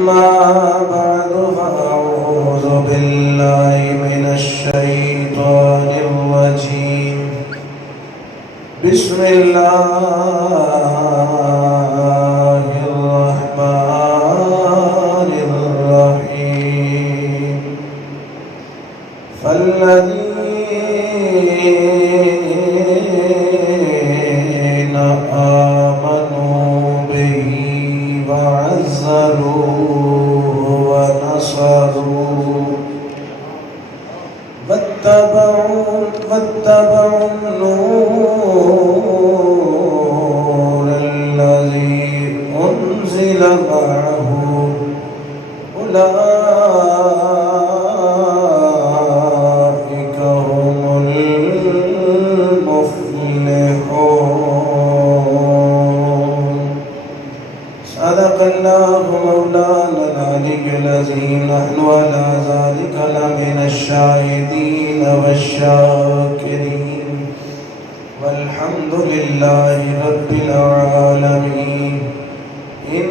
أما بعد فأعوذ بالله من الشيطان الرجيم. بسم الله الرحمن الرحيم. فالذين آمنوا به وعزروه ونصروه واتبعوا النور الذي أنزل معه أولئك هم المفلحون. صدق الله مولانا العلي العظيم. نحن على ذلك لمن الشاهدين والشاكرين والحمد لله رب العالمين. إن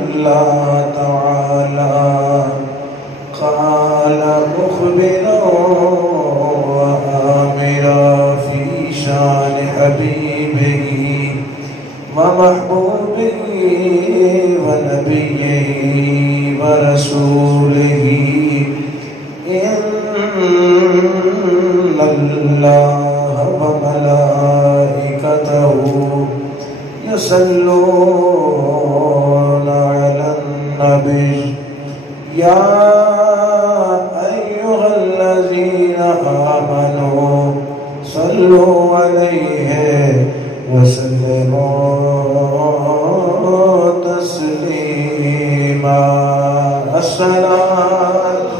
الله تعالى قال مخبرا وآمرا في شان حبيبه ومحبوبه ونبيه ورسوله. إن الله وملائكته يصلون على النبي يا أيها الذين آمنوا صلوا عليه وسلموا تسليما. الصلاة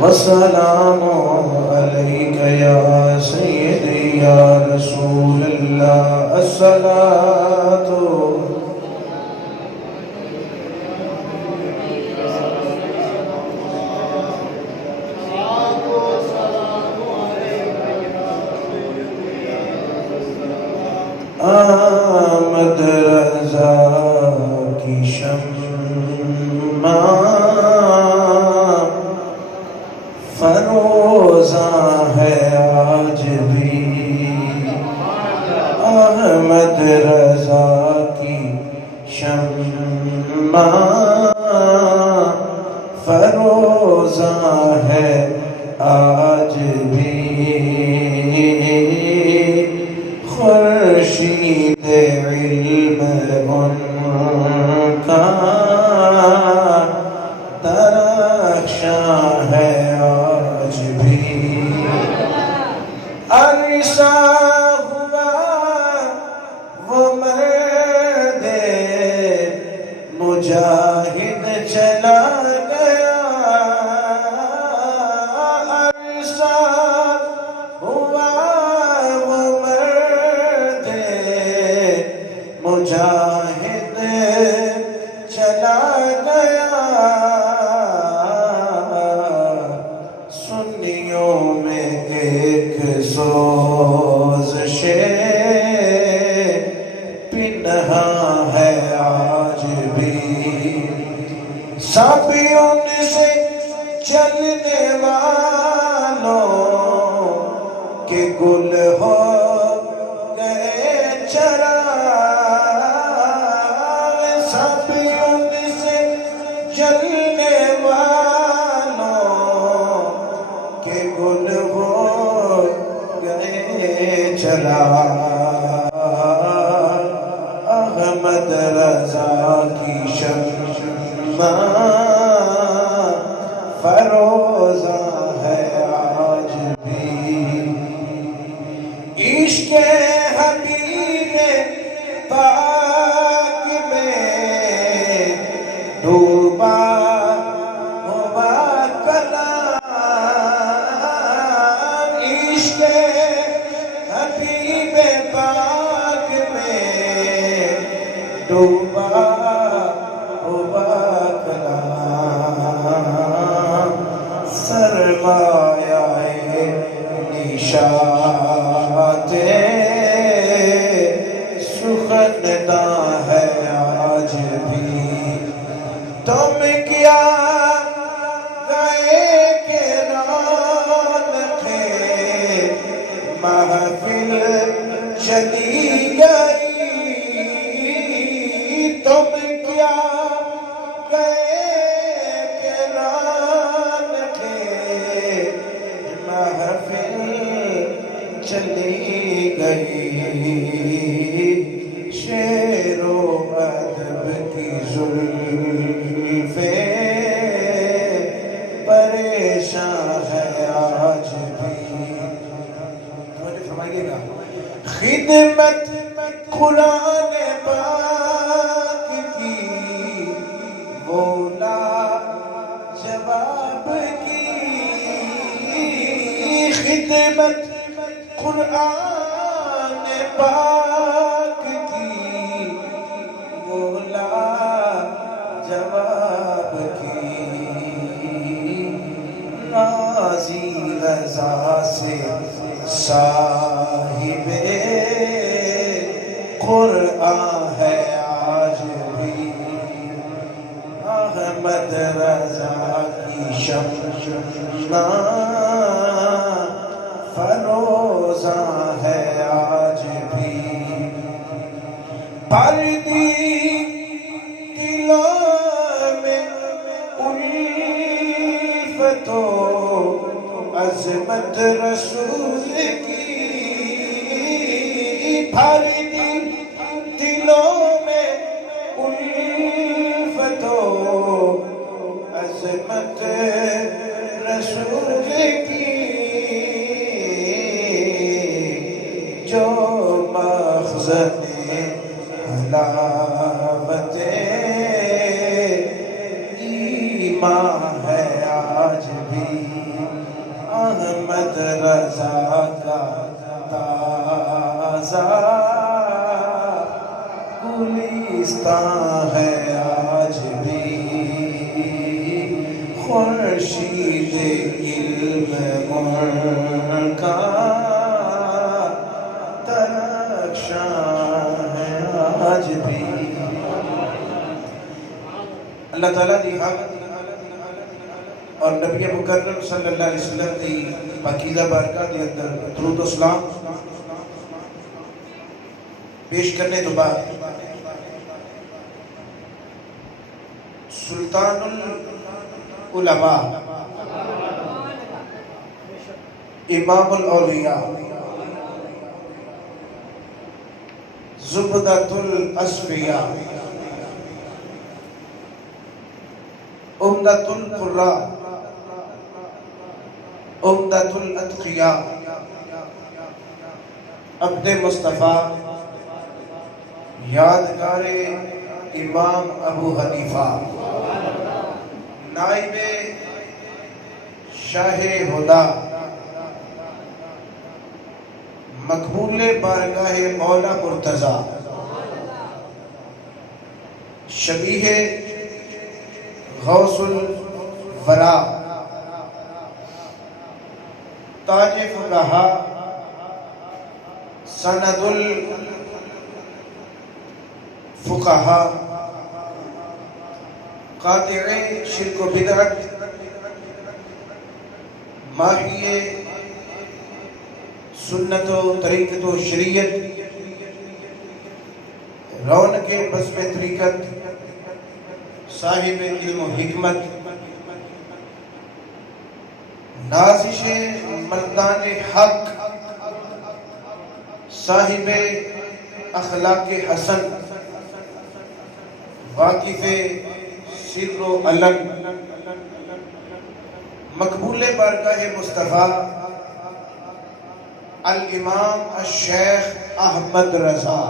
والسلام عليك يا سيدي يا رسول الله. الصلاة آمد رضا کی شمع فروزاں ہے آج بھی. احمد رضا کی شمع فروزاں ہے آج بھی. خورشید علم ان کا درخشاں ہے آج بھی. عرصہ ہوا وہ مرد مجاہد چلا گیا. عرصہ ہوا وہ مرد مجاہد چلا گیا. سنیوں میں ایک سوزش پنہاں ہے آج بھی. سابیوں سے چلنے والوں کے گل ہو گئے چرا. سابیوں سے چلنے والوں کے گل ہو گئے چرا. احمد رضا کی شمع فروزاں ہے آج بھی. عشق حبیب پاک میں ڈوبا ہوا کلام. عشق حبیب پاک میں ڈوبا ہوا کلام. سرمایہ نشاط گئی تم کیا گئے کہ ران کے محفل چلی گئی شعر و ادب کی زلفیں پریشان ہے آج بھی توجہ فرمائیے گا خدمت قرآن پاک کی مولا جواب کی خدمت قرآن پاک کی مولا جواب کی راضی رضا سے صاحب قرآن ہے آج بھی احمد رضا کی شمع فروزاں ہے آج بھی پردی دلوں میں الفت و عظمت رسول کی پردی دلوں میں الفت و عظمت رسول کی جو مخزن حلاوت ایمان ہے آج بھی احمد رضا کا تازہ گلستان ہے آج بھی خورشید علم کا آج بھی اللہ تعالیٰ دی حق اور نبی مکرم صلی اللہ علیہ وسلم دی پاکیزہ بارگاہ دے اندر درود و سلام پیش کرنے تو بعد سلطان العلماء امام الاولیاء زبدۃ الاصفیاء عمدۃ القراء عمدۃ الاتقیاء عبد مصطفیٰ یادگار امام ابو حنیفہ نائب شاہ ہدا مقبول بارگاہ مولا مرتضی شبیہ غوث الورا تاج فقہا سند الفقہا قاطع شرک و بدعت ماہی سنت و طریقت و شریعت رونق بزم طریقت صاحب علم و حکمت نازش مردان حق صاحب اخلاق حسن واقف سر و علن مقبول بارگاہ مصطفیٰ الامام الشیخ احمد رضا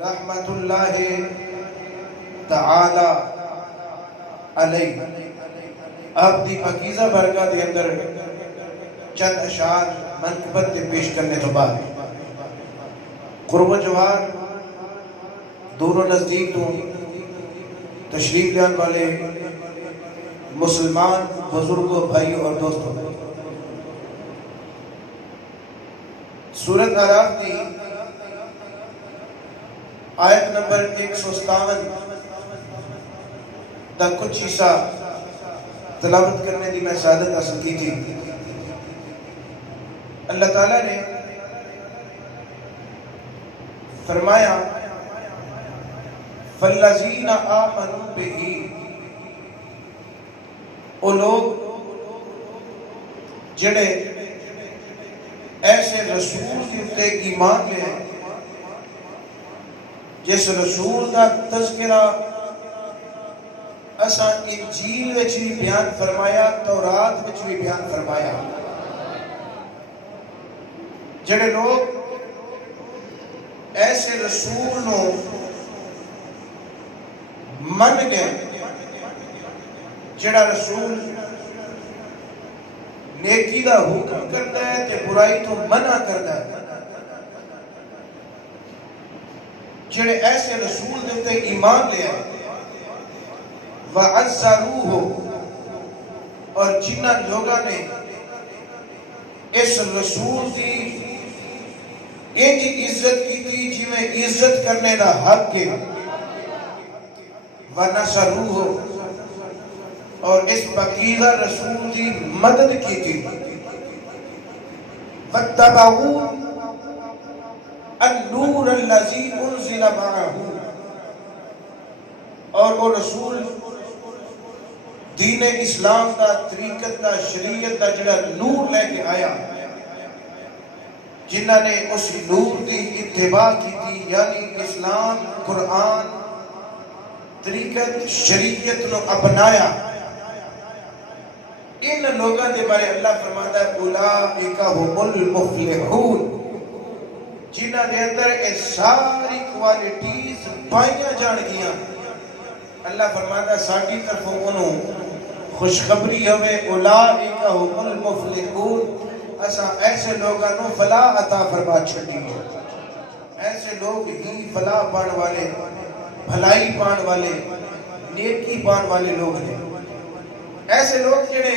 رحمت اللہ تعالی علیہ آپ دی پاکیزہ بارگاہ دے اندر چند اشعار منقبت کے پیش کرنے تو بعد قرب و جوار دور و نزدیک تو تشریف لیان والے مسلمان بزرگوں بھائیوں اور دوستوں سورۃ اعراف دی آیت نمبر 157 تک کچھ حصہ تلاوت کرنے دی میں سعادت حاصل کی تھی۔ اللہ تعالیٰ نے فرمایا فَالَّذِينَ آمَنُوا بِهِ، وہ لوگ جڑے ایسے رسول کے ایمان لے جس رسول کا تذکرہ اساں انجیل وچ بھی بیان فرمایا، تورات وچ بھی بیان فرمایا، جڑے لوگ ایسے رسول نو من گئے، جڑا رسول نیکی دا حکم کرتا ہے تے برائی تو منع کرتا ہے، جڑے ایسے رسول دیتے ایمان لے آئے وَعَزَّرُوهُ، اور جنہ لوگاں نے اس رسول دی انج عزت کی تھی جی میں عزت کرنے دا حق کے، وَنَصَرُوهُ، اور اس پاکیزہ رسول دی مدد کی تھی، وَاتَّبَعُوا النُّورَ الَّذِي أُنزِلَ مَعَهُ، اور وہ رسول دین اسلام دا، طریقت دا، شریعت دا جڑا نور لے کے آیا، جنہ نے اس نور دی اتباع کی تھی، یعنی اسلام، قرآن، طریقت، شریعت نو اپنایا، ان لوگوں کے بارے اللہ فرماتا ہے اولئک ھم المفلحون، جنہ دے اندر یہ ساری کوالٹیز پائیاں جان گیاں۔ اللہ فرماتا ہے ساڈی طرفوں انہوں خوشخبری ہوئے اولئک ھم المفلحون، اساں ایسے لوگوں کو فلاح عطا فرما چھڈی ہے، ایسے لوگ ہی فلاح پان والے، بھلائی پان والے، نیکی پان والے لوگ ہیں، ایسے لوگ جڑے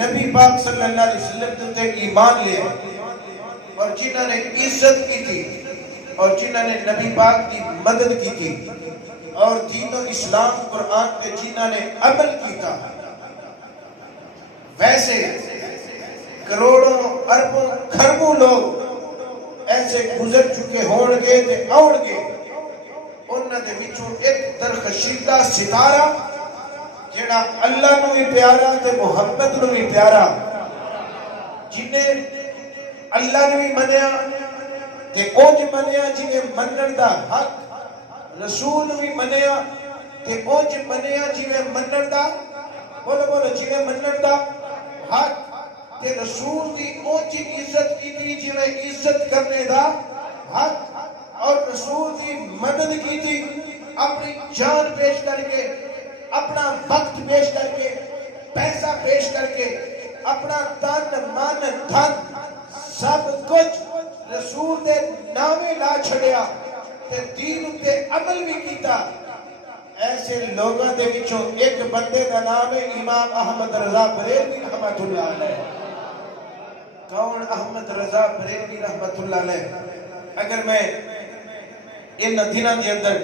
نبی پاک صلی اللہ علیہ وسلم تے ایمان لے اور جنہوں نے عزت کی تھی اور جنہوں نے نبی پاک کی مدد کی تھی اور دین و اسلام قرآن کے جنہوں نے عمل کیتا، ویسے کروڑوں اربوں کھربوں لوگ ایسے گزر چکے ہون گے تے آؤڑ گے، انہاں دے وچوں ایک درخشیدہ ستارہ جڑا اللہ نو بھی پیارا تے محمد نو بھی پیارا، جنہیں اللہ نے بھی منیا تے اوج منیا، جنہیں منن دا حق رسول بھی منیا تے اوج منیا، جنہیں منن دا بولو بولو جنہیں منن دا حق تے رسول دی اوج عزت کی تھی، جنہیں عزت کرنے دا حق، اور رسول دی مدد کی تھی، اپنی جان پیش کر کے، اپنا وقت پیش کر کے، پیسہ پیش کر کے، اپنا تن من دھن سب کچھ رسول دے نامے لا چھڑیا تے دین تے عمل بھی کیتا، ایسے لوگوں دے وچوں ایک بندے دا نام ہے امام احمد رضا بریلوی رحمت اللہ علیہ۔ کون احمد رضا بریلوی رحمت اللہ علیہ؟ اگر میں ان دنوں کے اندر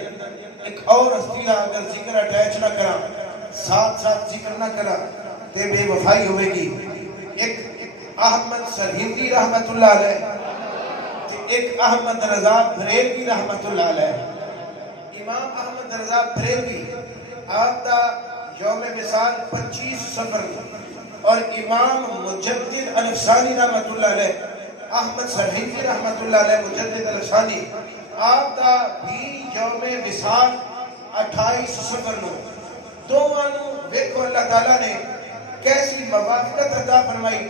ایک اور ہستی دا اگر ذکر اٹیچ نہ کرا، ساتھ ساتھ ذکر نہ کرا تے بے وفائی ہوئے گی۔ ایک احمد سرہندی رحمت اللہ علیہ تے ایک احمد رضا بریلوی رحمت اللہ علیہ۔ امام احمد رضا بریلوی آپ دا یوم وصال 25 صفر، اور امام مجدد الفسانی رحمت اللہ علیہ، احمد سرہندی رحمت اللہ علیہ مجدد الفسانی، آپ دا بھی یوم وصال 28 صفر نو، دوانوں دیکھو اللہ تعالیٰ نے کیسی موافقت عطا فرمائی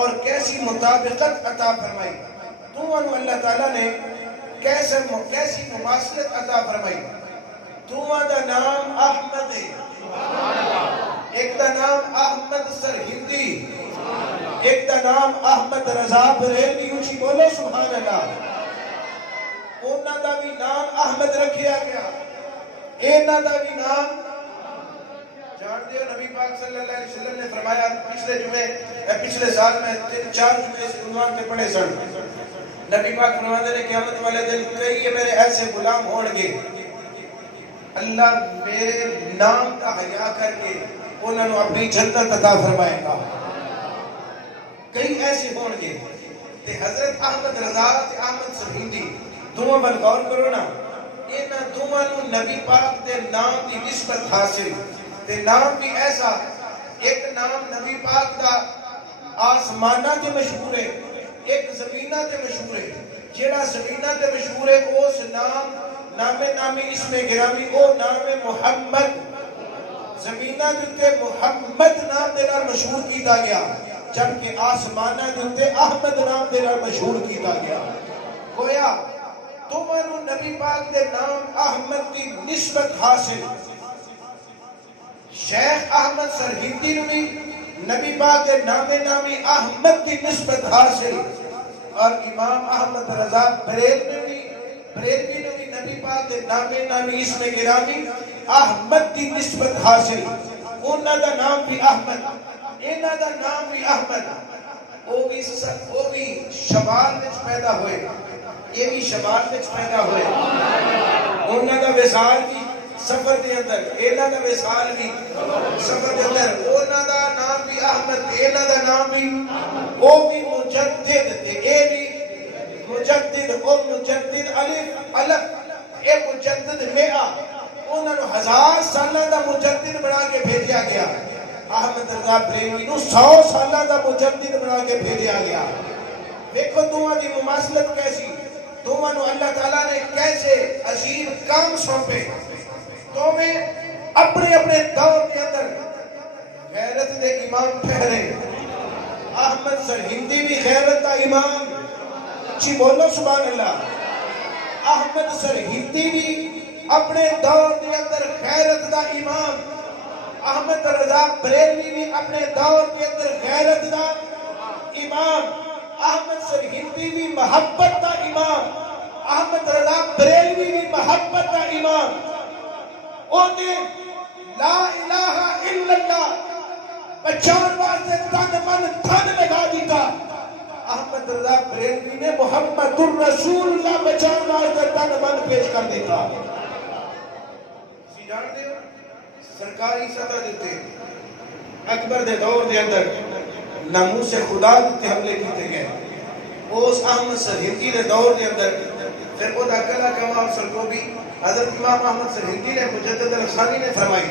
اور کیسی مطابقت عطا فرمائی، دوانوں اللہ تعالیٰ نے کیسی مماثلت عطا فرمائی۔ دوان دا نام احمد ہے، ایک دا نام احمد سرہندی، ایک دا نام احمد رضا بریلوی، اونچی بولو سبحان اللہ۔ انہاں دا بھی نام احمد رکھیا گیا، انہاں دا بھی نام جانتے ہو۔ نبی پاک صلی اللہ علیہ وسلم نے فرمایا پچھلے سال میں 4 جمعے اس عنوان پہ پڑھے سن، نبی پاک فرماتے ہیں قیامت والے دن کئی میرے ایسے غلام ہون گے، اللہ میرے نام کا حیا کر کے انہوں نے اپنی جنت عطا فرمائے گا، کئی ایسے ہون گے۔ تے حضرت احمد رضا تے احمد سرہندی دوواں ول غور کرو نا، انہاں دوواں نوں نبی پاک دے نام دی نسبت حاصل، تے نام بھی ایسا، ایک نام نبی پاک دا آسمانہ تے مشہور ہے، ایک زمینہ تے مشہور ہے۔ جیڑا زمینہ تے مشہور ہے اس نام نامی اسم گرامی او نام محمد، زمینہ دے محمد نام دے نال مشہور کیتا گیا، جبکہ آسمانہ دے احمد نام دے نال مشہور کیتا گیا۔ گویا تمہارو نبی پاک دے نام احمد کی نسبت حاصل، شیخ احمد سرہندی نو بھی نبی پاک دے نام نامی احمد کی نسبت حاصل، اور امام احمد رضا بریلوی نو بھی نبی پاک دے نام نامی اسم گرامی احمد کی نسبت حاصل۔ انہاں دا نام بھی احمد، انہاں دا نام بھی احمد، وہ بھی شمال وچ پیدا ہوئے، یہ بھی شمال وچ پیدا ہوئے۔ انہاں دا وصال بھی سفر دے اندر، انہاں دا وصال بھی سفر دے اندر، انہاں دا نام بھی احمد، انہاں دا نام بھی، وہ بھی مجدد تے اے بھی مجدد، او مجدد الف اے مجدد میعہ، انہوں نے 1000 سالہ دا مجدد بنا کے بھیجیا گیا۔ احمد رضا بریلوی نو 100 سالہ دا مجدد بنا کے بھیجیا گیا۔ دیکھو دعا دی مماثلت کیسی، دعا نو اللہ تعالیٰ نے کیسے عظیم کام سونپے۔ تو میں اپنے دور کے اندر غیرت دے امام ٹھہرے، احمد سرہندی بھی غیرت دا امام، جی بولو سبحان اللہ۔ احمد سرہندی بھی اپنے دور کے اندر غیرت دا امام، احمد رضا بریلوی بھی اپنے دور کے اندر غیرت دا امام، احمد سرہندی بھی محبت دا امام، احمد رضا بریلوی بھی محبت دا امام۔ انہیں لا الہ الا اللہ بچان واسطے تن من دھن لگا دیتا، احمد رضا بریلوی نے محمد الرسول اللہ بچان واسطے تن من پیش کر دیتا۔ جانتے ہو سرکاری سطح دیتے اکبر دے دور دے اندر ناموس خدا دیتے حملے کیتے گئے، اس احمد سرہندی دے دور دے اندر پھر وہ داکلہ کمال سرکوبی حضرت امام احمد سرہندی نے مجدد الخانی نے فرمائی،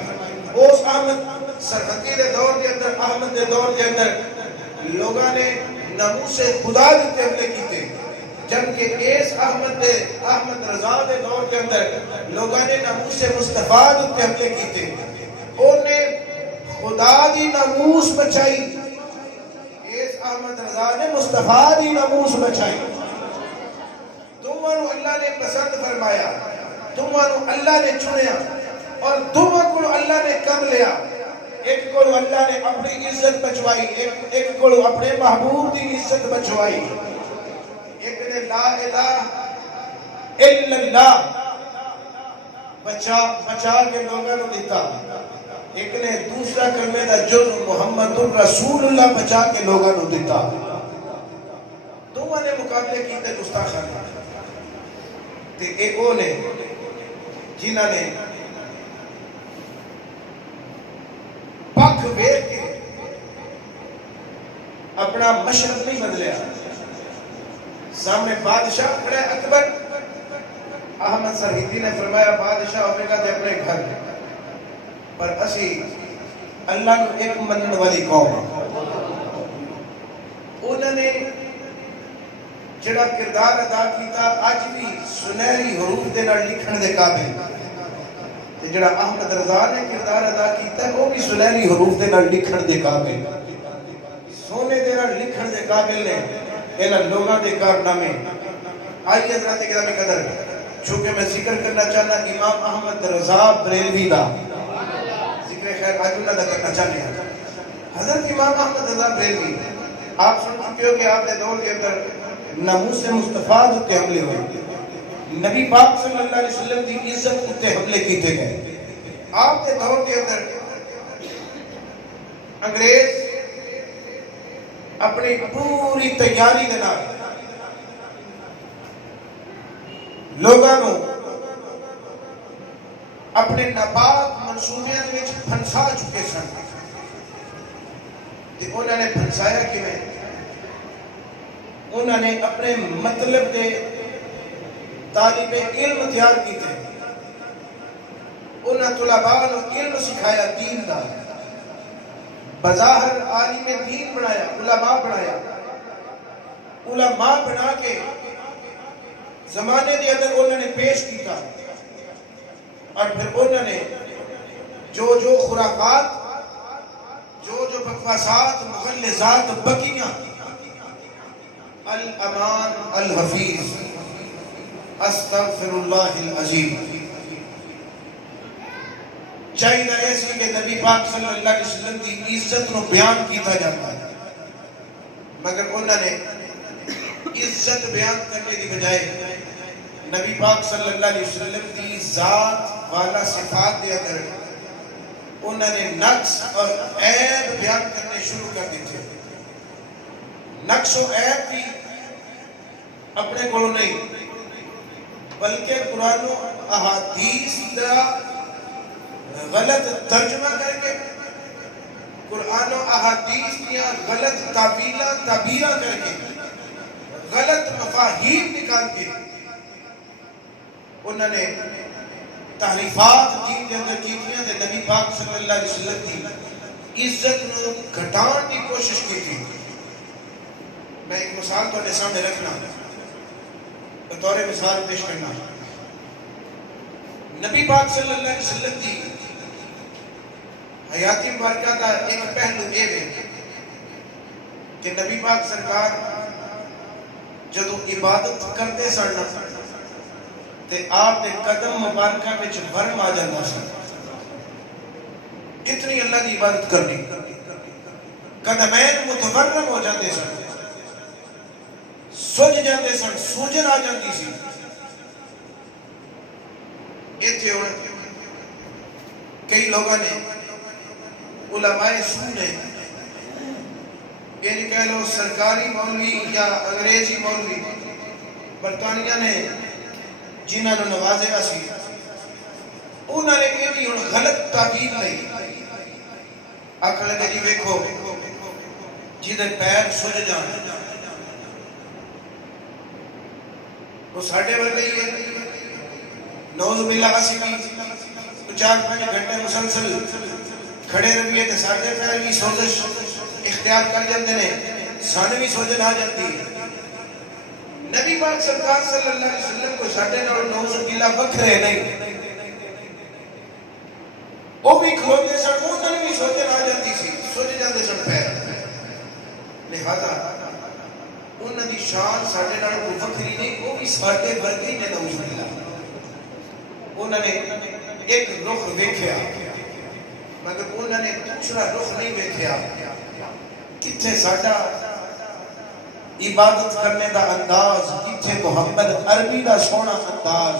اس احمد سرہندی دے دور دے اندر احمد دے دور دے اندر لوگاں نے ناموس خدا دیتے حملے کیتے، جبکہ اس احمد رضا دے دور کے اندر لوگاں نے ناموس مصطفیٰ دیتے حملے کیتے، انہیں خدا دی ناموس بچائی، اس احمد رضا نے مصطفیٰ دی ناموس بچائی۔ تمہارو اللہ نے پسند فرمایا، تمہارو اللہ نے چنیا، اور تمہارو کو اللہ نے کم لیا۔ ایک کو اللہ نے اپنی عزت بچوائی، ایک کو اپنے محبوب دی عزت بچوائی۔ ایک نے لا الہ الا اللہ بچا کے لوگوں نے دیتا، ایک نے دوسرا کلمے دا جز محمد الرسول اللہ بچا کے لوگوں نے دیتا۔ دونوں نے مقابلے کیتے گستاخانہ، تے ایک وہ نے جنہاں نے پاک ویکھ کے اپنا مشرق نہیں بدلیا۔ سامنے بادشاہ کھڑا ہے اکبر، احمد سرہندی نے فرمایا بادشاہ ہوئے گا دے اپنے گھر، پر اسی اللہ کو ایک منن والی قوم۔ انہوں نے جڑا کردار ادا کیتا آج بھی سنہری حروف دے نال لکھن دے قابل، تے جڑا احمد رضا نے کردار ادا کیتا وہ بھی سنہری حروف دے نال لکھن دے قابل، سونے دے نال لکھن دے قابل نے اینا لوگاں دے کارنامے۔ آئیے حضرات اکرامی قدر، چونکہ میں ذکر کرنا چاہنا امام احمد رضا بریلوی دا ذکر خیر آج انہوں دا کرنا چاہنے ہیں۔ حضرت امام احمد رضا بریلوی آپ سن چکے ہو کہ آپ نے دور کے اندر ناموس مصطفیٰ ہوتے حملے ہوئے، نبی پاک صلی اللہ علیہ وسلم دی عزت ہوتے حملے کیتے گئے۔ آپ نے دور کے اندر انگریز اپنی پوری تیاری دینا لوگوں اپنے ناپاک منصوبیاں دے وچ پھنسا چکے سن، تے انہوں نے پھنسایا کیویں؟ انہوں نے اپنے مطلب دے طالب علم تیار کیتے، انہاں طلباء نو علم سکھایا دین دا، بظاہر عالم دین بنایا، علماء بنا کے زمانے دے اندر انہوں نے پیش کیتا، اور پھر انہوں نے جو خرافات، جو بکواسات، مغلظات بکیاں، الامان الحفیظ استغفر اللہ العظیم، چاہیے ایسی کہ نبی پاک صلی اللہ علیہ وسلم کی عزت نو بیان کیتا جاتا ہے، مگر انہوں نے عزت بیان کرنے کی بجائے نبی پاک صلی اللہ علیہ وسلم کی ذات والا صفات دے اندر انہوں نے نقص اور عیب بیان کرنے شروع کر دیتے۔ نقص و عیب بھی اپنے کو نہیں، بلکہ قرآن و احادیث کا غلط ترجمہ کر کے، قرآن و احادیث کیا غلط تعبیرہ کر کے، غلط مفاہیم نکال کے انہوں نے تحریفات دین کے اندر کی تھی، نبی پاک صلی اللہ علیہ وسلم کی عزت نو گھٹان کی کوشش کی تھی۔ میں ایک مثال تو نے سامنے رکھنا، بطور مثال پیش کرنا، نبی پاک صلی اللہ علیہ وسلم کی حیاتی مبارکہ کا ایک پہلو یہ ہے کہ نبی پاک سرکار جدو عبادت کرتے سن تے آپ دے قدم مبارکہ وچ ورم آ جاتا سن، اتنی اللہ کی عبادت کرنی، قدمین متورم ہو جاتے سن، سج جاتے سن، سوجن آ جاتی سی۔ ایتھے ہن کئی لوگوں نے، علماء سو نے، یعنی کہہ لو سرکاری مولوی یا انگریزی مولوی برطانیہ نے جنہاں نے نوازے سی، انہوں نے یہ بھی غلط تعبیر لئی، آکھن لگے جی ویکھو جدے پیر سج جان وہ ساڈے ورگے ہی ہے، نعوذ باللہ اسی بھی 4-5 گھنٹے مسلسل کھڑے رہیے تے ساڈے پیر بھی سوزش اختیار کر جاندے نے، سانے بھی سوجن آ جاتی ہے۔ نبی پاک سرکار صلی اللہ علیہ وسلم کو ساڈے نال نعوذ باللہ وکھرے نہیں، وہ بھی کھلوتے سن، انہوں نے بھی سوجن آ جاتی سی، سوج جاندے سن پیر، لہذا انہوں دی شان ساڈے نال کوئی وکھری نہیں، وہ بھی ساڈے ورگے نے نعوذ باللہ۔ انہوں نے ایک رخ ویکھیا مگر انہوں نے دوسرا رخ نہیں ویکھیا، کتھے ساڈا عبادت کرنے دا انداز، کتھے محمد عربی دا سونا انداز۔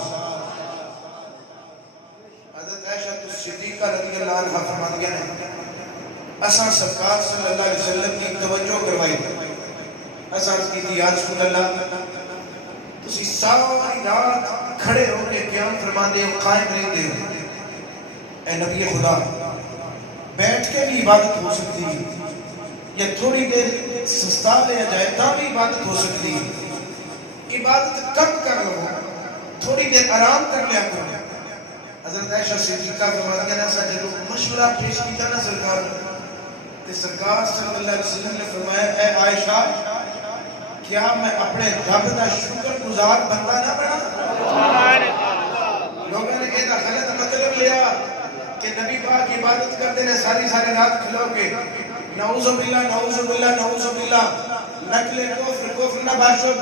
حضرت عائشہ صدیقہ رضی اللہ عنہ فرماتی ہیں اساں سرکار صلی اللہ علیہ وسلم کی توجہ کروائی، اساں کی تھی یا رسول اللہ تسی ساری رات کھڑے ہو کے قیام فرماندے ہو، قائم رہندے ہو، اے نبی خدا بیٹھ کے بھی عبادت ہو سکتی ہے، یا تھوڑی دیر سستا لیا جائے تا بھی عبادت ہو سکتی ہے، عبادت کم کر لو، تھوڑی دیر آرام کر لیا کرو۔ حضرت عائشہ صدیقہ فرماتی ہیں ایسا جب مشورہ پیش کیا نا سرکار کہ سرکار صلی اللہ علیہ وسلم نے فرمایا اے عائشہ کیا میں اپنے رب دا شکر گزار بندہ نہ بنا؟ لوگوں نے یہ غلط مطلب لیا کہ نبی پاک عبادت کرتے ہیں ساری رات کھلو کے، نعوذ باللہ نعوذ باللہ نعوذ باللہ، نقل کفر نہ باشد،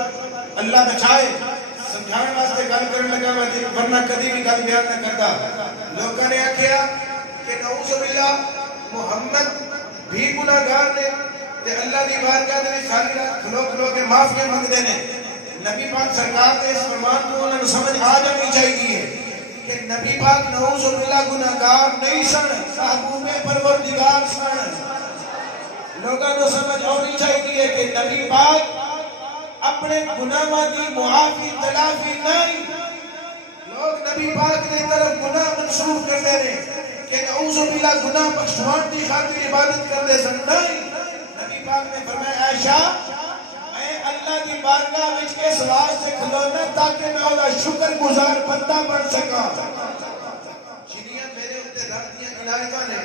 اللہ بچائے، سمجھانے واسطے گل کرنے لگا ورنہ کدی بھی گل بیان نہ کرتا۔ لوگوں نے آکھیا کہ نعوذ باللہ محمد بھی گناہگار نے تے اللہ دی بارگاہ دے ساری رات کھلو کے معافی منگدے نے۔ نبی پاک سرکار دے اس فرمان کو انہوں نے سمجھ آ جانی چاہیے کہ نبی پاک نعوذ باللہ گناہگار نہیں سن، محبوب پروردگار سن۔ لوگوں کو سمجھ آنی چاہیے کہ نبی پاک اپنے گناہوں کی معافی تلافی نہیں، لوگ نبی پاک کی طرف گناہ منسوخ کرتے ہیں کہ نعوذ باللہ گناہ بخشوان کی خاطر عبادت کرتے سن، نہیں۔ نبی پاک نے فرمایا عائشہ میں اللہ کی بارگاہ وچ اس واسطے کھلونا تاکہ میں اودا شکر گزار بندہ بن سکاں جنیاں میرے اوتے رب دیاں عنایتاں نے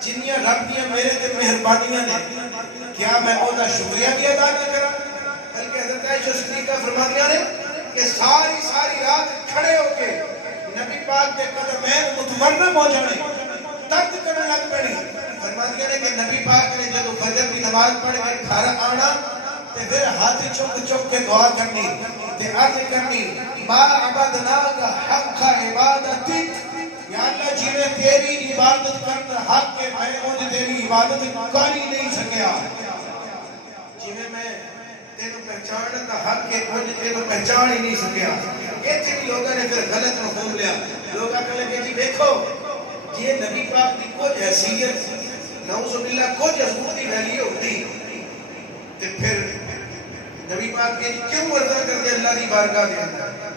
جنیاں رب دیاں میرے تے مہربانیاں نے کیا میں اودا شکریہ بھی ادا نہ کراں بلکہ حضرت عائشہ صدیقہ فرماندیاں نے کہ ساری رات کھڑے ہو کے نبی پاک دے قدمین متورم ہو جانے درد کرنے لگ پڑی فرماندیاں نے کہ نبی پاک نے جب فجر کی نماز پڑھ کے گھر آنا تے پھر ہاتھ چک کے دعا کرنی تے عرض کرنی ما عبدناک حق عبادتک یا اللہ جی میں تیری عبادت کرنا حق کے میں انہیں تیری عبادت کر ہی نہیں سکیا جی میں تینو پہچان دا حق کے انہیں تینو پہچان ہی نہیں سکیا ایتھے بھی لوگوں نے پھر غلط مفہوم لیا لوگاں کہنے کہ جی دیکھو یہ نبی پاک کی کچھ حیثیت نعوذ باللہ کچھ حضور دی ویلی ہوتی تے پھر نبی پاک کے کیوں مرضا کر دے اللہ دی بارگاہ دے اندر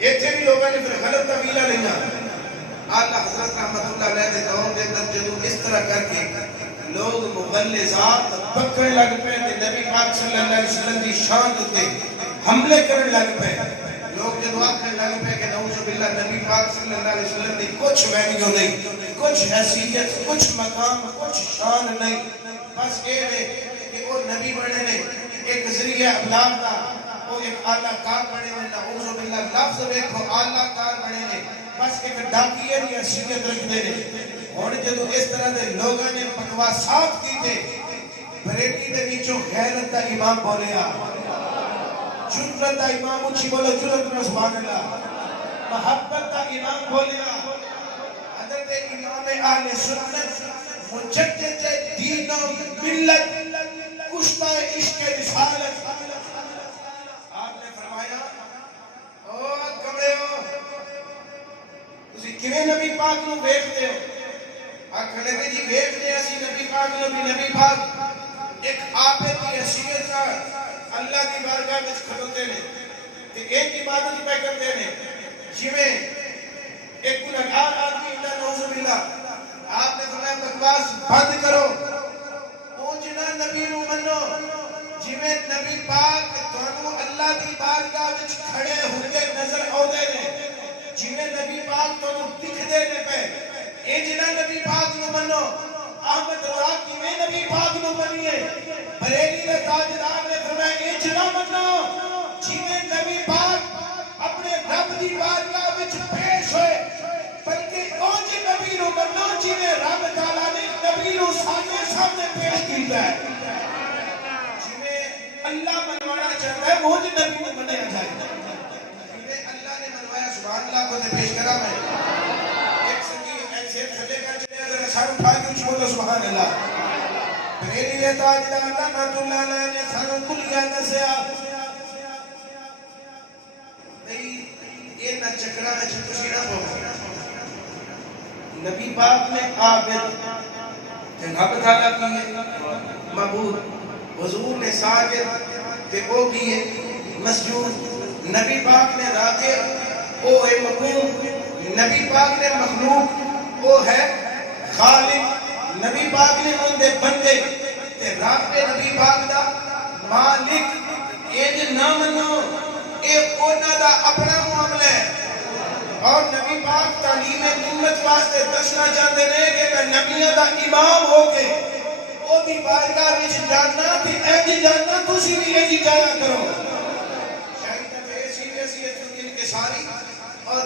ایتھے بھی لوگوں نے پھر غلط تعویلہ لیا اللہ حضرت رحمت اللہ علیہ دے دور دے اندر جدو اس طرح کر کے لوگ مغلظات پکڑ لگ پے تے نبی پاک صلی اللہ علیہ وسلم دی شان تے حملے کرنے لگ پے لوگ جدو آکھنے لگ پے کہ نعوذ باللہ نبی پاک صلی اللہ علیہ وسلم دی کچھ ویلیو نہیں کچھ حیثیت کچھ مقام کچھ شان نہیں بس یہ ہے کہ وہ نبی بنے نے ایک ذریعہ ابلاغ دا وہ ایک اعلیٰ کار بنے نے نعوذ باللہ لفظ دیکھو اعلیٰ کار بنے نے بس ایک ڈاکیے دی حیثیت رکھتے نے اور جدو اس طرح دے لوگوں نے بکواسات کی تھے بریٹی دے نیچوں غیرت دا امام بولیا جرت دا امام اچھی بولو جرت میں سبحان اللہ محبت دا امام بولیا حضرت امام اہل سنت مجدد دین و ملت کشتہ عشق رسالت آپ نے فرمایا او کمرے ہو تسی کیویں نبی پاک نو ویکھدے ہو آکھنے کہ جی ویکھدے اسی نبی پاک نو بھی نبی پاک ایک عابد کی حیثیت نال اللہ دی بارگاہ وچ کھلوتے نے تے ایک عبادت پہ کرتے نے جویں ایک گنہگار آدمی اللہ نعوذ باللہ آپ نے فرمایا بکواس بند کرو پہنچنا نبی نو منو جویں نبی پاک تانوں اللہ دی بارگاہ وچ کھڑے ہوندے نظر آوندے نے جویں نبی پاک تانوں دکھدے نے پے اے جنا نبی پاک نو منو احمد رضا کیویں نبی پاک نو منیے بریلی دے تاجدار نے فرمایا اے جنا منو جویں نبی پاک اپنے رب دی بارگاہ وچ پیش ہوئے بلکہ اونج نبی نو منو جویں رب تعالی نے نبی نو سامنے پیش کیتا ہے جویں اللہ منوانا چاہتا ہے اونج نبی نو منیا جائے جویں اللہ نے منوایا سبحان اللہ کو تے پیش کرا میں ایک سنگی ایسے کھلے کر چلے اگر سر اٹھا کے اچھ بولو سبحان اللہ بریلی تاجدار رحمت اللہ علیہ نے سر کلیہ نسیا یہ نہ چکرہ میں چھتوشی نہ پہنچ نبی پاک نے عابد رب تعالیٰ کی ہے معبود حضور نے ساجد تے او کی ہے مسجود نبی پاک نے راکع او ہے مقوم نبی پاک نے مخلوق او ہے خالق نبی پاک نے ان دے بندے تے رب نبی پاک دا مالک یہ نہ منو ایک اونا دا اپنا معاملہ ہے اور نبی پاک تعلیم امت واسطے دسنا چاہتے رہے کہ میں نبیوں دا امام ہو کے او دی بارگاہ وچ جاننا تے اینج جاننا تسی بھی اینج جایا کرو شاید ایسی ایسی انکساری اور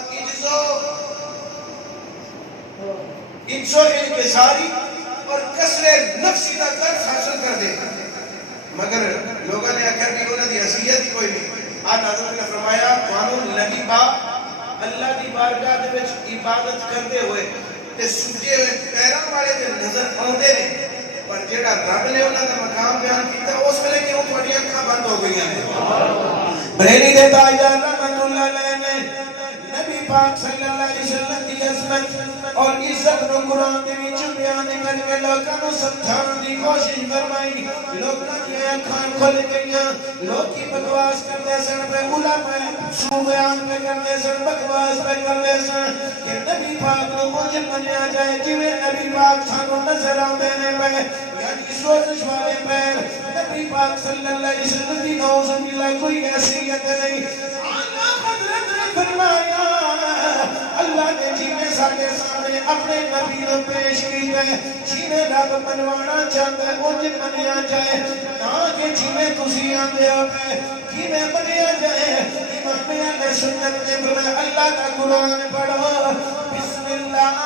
انکساری اور کسر نفسی دا درس حاصل کر دے مگر لوگوں نے آخر بھی انہوں دی حیثیت ہی کوئی نہیں آج حضرت نے فرمایا قانون نبی پاک اللہ دی بارگاہ دے وچ عبادت کرتے ہوئے تے سجے ہوئے پیراں والے دے نظر آندے نے پر جڑا رب نے انہاں دا مقام بیان کیتا اس ویلے کیوں تھوڑی اکھاں بند ہو گئیاں نے بریلی دے تاجدار رحمت اللہ علیہ نے نبی پاک صلی اللہ علیہ وسلم دی عظمت اور عزت نو قرآن دے وچ بیان کر کے لوکاں نو سمجھاؤن دی کوشش فرمائی لوکاں دی اکھاں کھل گئیاں لوکی بکواس کرتے سن پہ علماء سو بیان پہ کرنے سن بکواس پہ کرنے سن کہ نبی پاک کو کچھ منیا جائے جویں نبی پاک سانو نظر آندے نے پہ یعنی سوزش والے پیر نبی پاک صلی اللہ علیہ وسلم کی نوز باللہ کوئی حیثیت نہیں آقا حضرت نے فرمایا اللہ نے جینے ساڑھے سامنے اپنے نبی نے پیش کی ہے جینے رب منوانا چاہتا ہے وہ جن منیا جائے نہ کہ جینے تسی آندے آپے جینے منیا جائے امام علیہ سنت نے فرمایا اللہ کا قرآن پڑھو بسم اللہ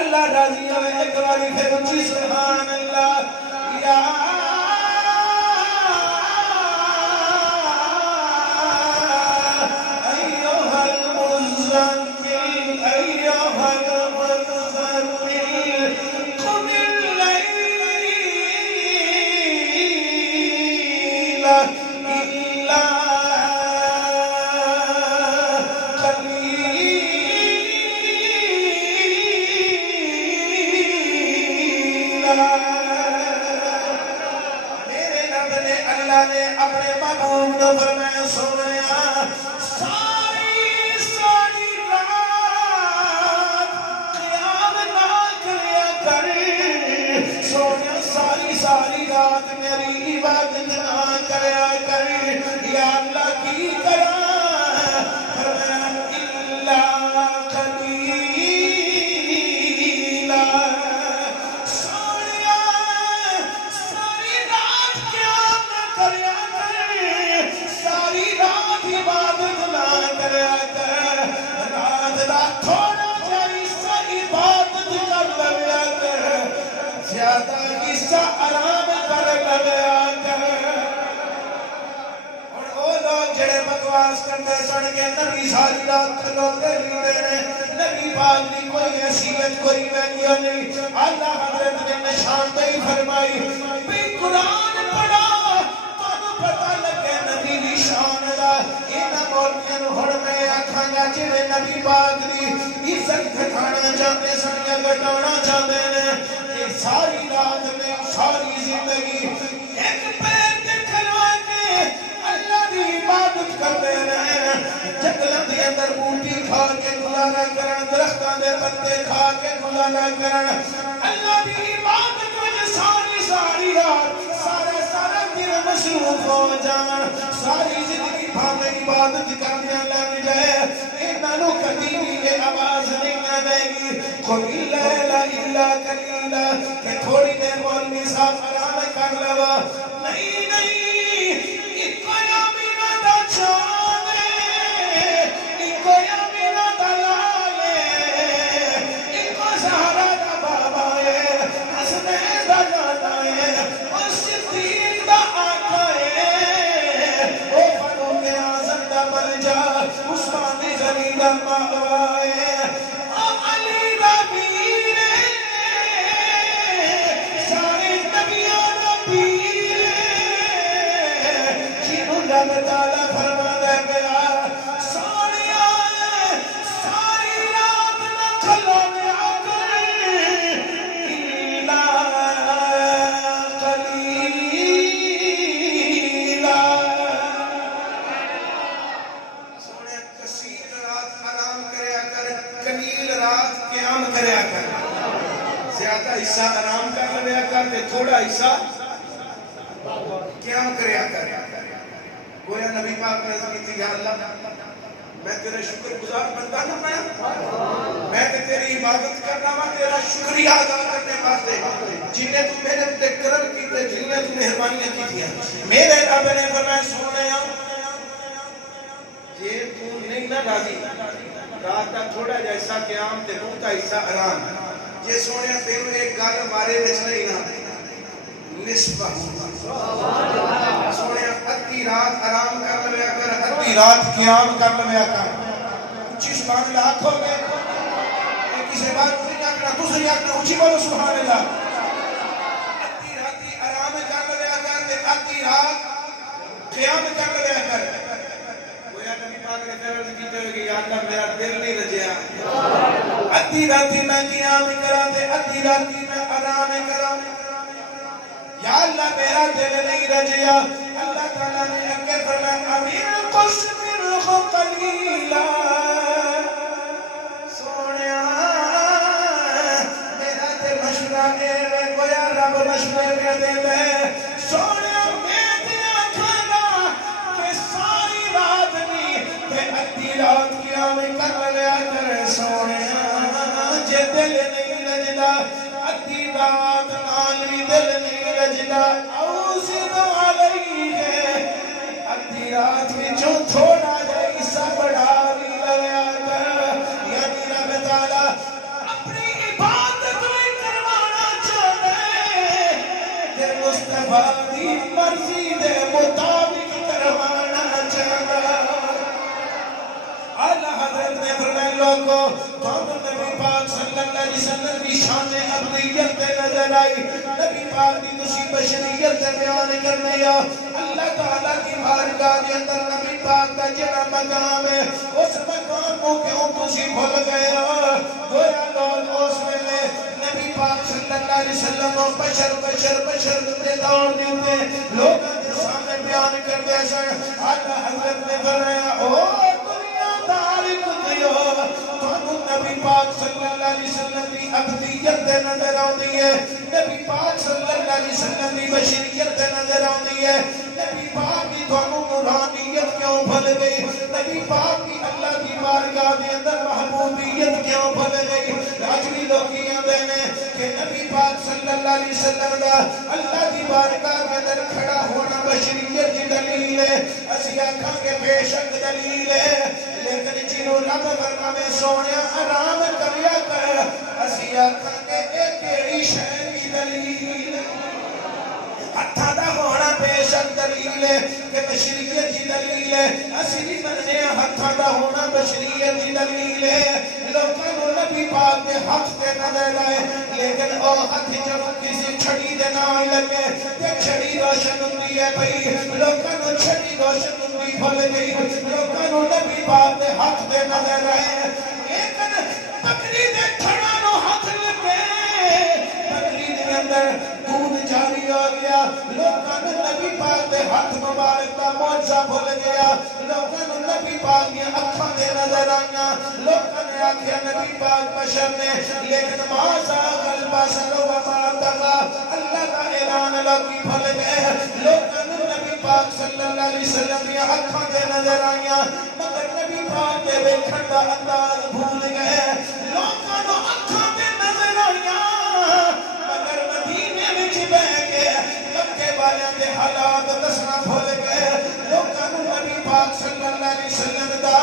اللہ راضی ہوئے ایک باری پھر اچھی سبحان اللہ یا ایوہ المزمل ایوہ المزمل قم اللیل الا اللہ نے اپنے محبوب نے فرمایا سنیا ساری ساری رات قیام نہ کریا کر سنیا ساری ساری رات میری عبادت نہ کریا کر یا اللہ کی کرا فرمایا الا قلیلا زیادہ حصہ آرام کر لگیا کر اور وہ لوگ جڑے بکواس کرتے سن کے نبی ساری رات کھلوتے لیتے ہیں نبی پاک کی کوئی حیثیت کوئی ویلیو نہیں اللہ حضرت نے نشان تو ہی فرمائی بھی قرآن پڑھا تو پتہ لگے نبی کی شان دا انہاں مولویاں نوں ہن میں آکھاں گا جڑے نبی پاک دی عزت گھٹانا چاہتے سن یا گھٹانا چاہتے ہیں ساری رات میں ساری زندگی ایک پیر تے کھلوا کے اللہ دی عبادت کرتے رہے جنگلاں دے اندر بوٹی کھا کے گزارا کرن درختاں دے پتے کھا کے گزارا کرن اللہ دی عبادت وچ ساری ساری رات سارا سارا دن مصروف ہو جان ساری زندگی بھاوے عبادت کرنے لگ جائے انہاں نوں کبھی بھی یہ آواز نہیں آئے گی قلیل لا الا قلیلا کہ تھوڑی دیر مولوی صاحب آرام کر لوا نہیں نہیں اکو یامینہ دا چاندے اکو یامینہ دا لالے اکو زہرہ دا بابا ہے حسن دا جانا ہے اور صدیق دا آقا ہے او فاروق اعظم دا ملجا عثمان غنی دا ماوا ہے او علی دا پیر سارے نبیوں دا پیر جنہوں رب تعالیٰ فرما دے گیا سوڑیا ساری رات نہ کھلویا کر الا قلیلا سوڑے کثیر رات آرام کریا کر قلیل رات قیام کریا کر زیادہ حصہ آرام کر لیا کر تے تھوڑا حصہ قیام کریا کر گویا نبی پاک نے عرض کی تھی یا اللہ میں تیرے شکر گزار بندہ نہ میں تے تیری عبادت کرنا وا تیرا شکریہ ادا کرنے واسطے جنہیں تو میرے تے کرم کیتے جنہیں تو مہربانیاں کیتیاں میرے رب نے فرمایا سنیا یہ تو نہیں نہ راضی رات کا تھوڑا جا حصہ قیام تے بہتا حصہ آرام جے سونے تینوں ایک گل مارے وچ نہیں نا نسبہ سونے ادھی رات آرام کر لیا کر ادھی رات قیام کر لیا کر اچھی سبحان اللہ آنکھو گے کسی بات نہیں آکنا دوسری آکنا اچھی بولو سبحان اللہ ادھی راتی آرام کر لیا کر ادھی رات قیام کر لیا کر گویا نبی پاک نے فرض کیتے ہوئے کہ یا اللہ میرا دل نہیں رجیا ادھی راتی میں قیام کرا دے ادھی راتی میں آرام کرا یا اللہ میرا دل نہیں رجیا اللہ تعالیٰ نے اکے فرمایا امین قسم قلیلا سونیا میرا دل مشورہ دے گویا رب مشورہ دے دے سونیا میں دیا کھانا کہ ساری رات نہیں تے ادھی رات قیام کر لیا کر سونیا جے دل نہیں رجدا ادھی رات نالی دل نہیں رجدا اوزد علیہ ادھی رات وچوں تھوڑا جا حصہ بڑھا بھی لگیا کر یعنی رب تعالیٰ اپنی عبادت میں کروانا چاہتا ہے کہ مصطفیٰ دی مرضی دے مطابق کروانا چاہتا ہے اللہ حضرت نے فرمائے لوگوں تو نبی پاک صلی اللہ علیہ وسلم کی شان ابدیت نظر آئی نبی پاک کی دوسری بشریت بیان کرنے یا اللہ تعالیٰ کی بارگاہ کے اندر نبی پاک کا جنا مقام ہے اس مقام کو کیوں تسی بھول گئے گویا لوگ اس میں نبی پاک صلی اللہ علیہ وسلم کو بشر دے دور دیتے لوگ سامنے بیان کر دے سن اللہ حضرت نے فرمایا او تاریخ دیو تو نبی پاک صلی اللہ علیہ وسلم کی ابدیت دے نظر آؤندی ہے نبی پاک صلی اللہ علیہ وسلم کی بشریت دے نظر آؤندی ہے نبی پاک کی تانوں نورانیت کیوں بھل گئی نبی پاک کی اللہ کی بارگاہ دے اندر محبوبیت کیوں بھل گئی آج بھی لوگ کہتے ہیں کہ نبی پاک صلی اللہ علیہ وسلم کا اللہ کی بارگاہ کے اندر کھڑا ہونا بشریت کی دلیل ہے اسی آنکھاں کے بے شک دلیل ہے لیکن جنہوں رب فرماوے سونیا آرام کریا کر اسی آنکھاں کے ایک ایڑی شہر کی دلیل ہتھا دا ہونا بے شک دلیل ہے کہ بشریت کی دلیل ہے اسی بھی مننے ہتھا دا ہونا بشریت کی دلیل ہے لوگوں نے نبی پاک کے ہاتھ تے نظر آئے لیکن او ہاتھ جب کسی چھڑی دے نہ لگے تے چھڑی روشن ہوندی ہے بھئی لوگوں نے چھڑی روشن ہوندی بھول گئی لوگوں نے نبی پاک کے ہاتھ تے نظر آئے لیکن بکری دے تھڑا نو ہاتھ لگے بکری دے اندر دودھ جاری ہو گیا لوگوں نے نبی پاک دے ہاتھ مبارک دا معجزہ بھول گیا لوگوں نے نبی پاک کی اکھاں دے نظر آئیاں لوگوں نے آکھیا نبی پاک بشر نے لیکن مازا غلبہ سلو وما تغا اللہ کا اعلان لوگی بھول گئے لوگوں نے نبی پاک صلی اللہ علیہ وسلم کی اکھاں دے نظر آئیاں مگر نبی پاک دے ویکھن دا انداز بھول گئے لوگوں نے اکھاں دے نظر آئیاں مگر مدینے وچ بیٹھ کے مکے والے دے حالات دسنا بھول گئے لوگوں نے نبی پاک صلی اللہ علیہ وسلم دا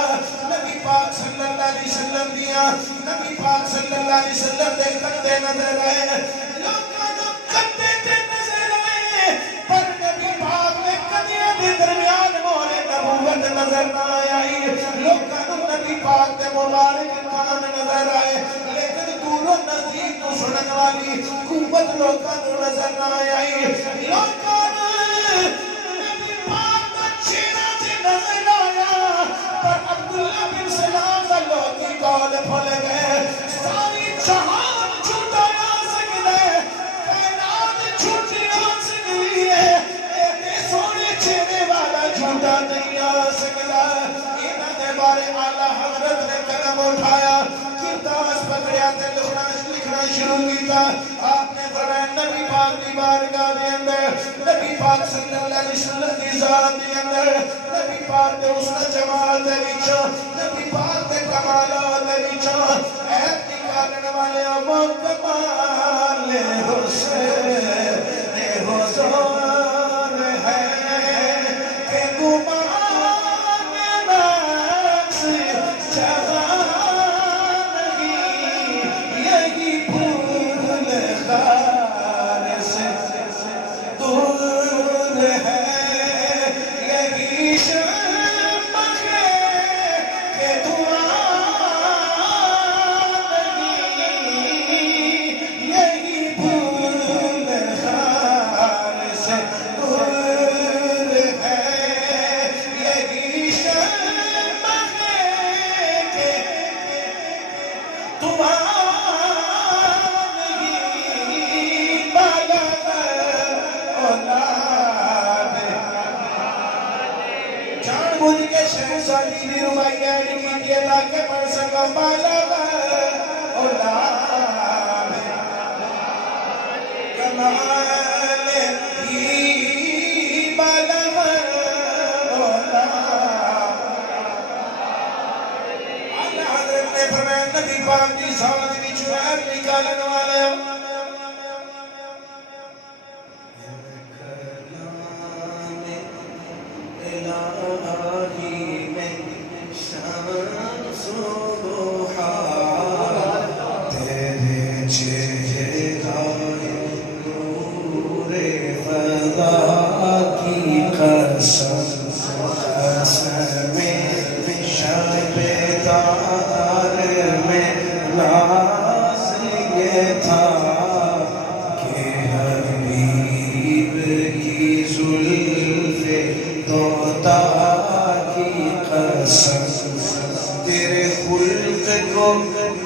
نبی پاک صلی اللہ علیہ وسلم دیا نبی پاک صلی اللہ علیہ وسلم دے کندے نظر آئے لوگوں نے کندے تے نظر آئے پر نبی پاک نے کندیاں دے درمیان مورے نبوت نظر نہ آئی لوگوں نے نبی پاک دے مبارک کان نظر آئے لیکن دوروں نزدیک تو سنن والی قوت لوگوں نے نظر نہ آئی لوگوں نے نبی پاک دا چہرہ سے نظر آیا پر عبداللہ بن سلام دا لوگی قول بھول گئے ساری جہان جھوٹا آ سکتے کائنات جھوٹی آ سکتی ہے ایتے سونے چہرے والا جھوٹا نہیں آ سکتا انہاں دے بارے اعلیٰ حضرت نے قدم اٹھایا کرداس پکڑیا تے لکھنا شروع کیتا آپ نے فرمایا نبی پاک دی بارگاہ دے اندر نبی پاک صلی اللہ علیہ وسلم دی ذات دے اندر نبی پاک دے حسن جمال دے وچوں نبی پاک دے کمالات دے وچوں عیب نکالن والے وہ کمال حسن ہے کہ گمان نقص جہاں نہیں یہی پھول لیے تاکہ پڑھ سکا بالغ اولاد کمال ہی بالغ اولاد. اعلیٰ حضرت نے فرمایا نبی پاک کی ساتھ کی چرائب نکالن والے الہی میں شمس و ضحا تیرے چہرہ نور فضا کی قسم قسم شب تار میں ناز یہ تھا کہ حبیب کی زلف دوتا کی قسم تیرے خلق کو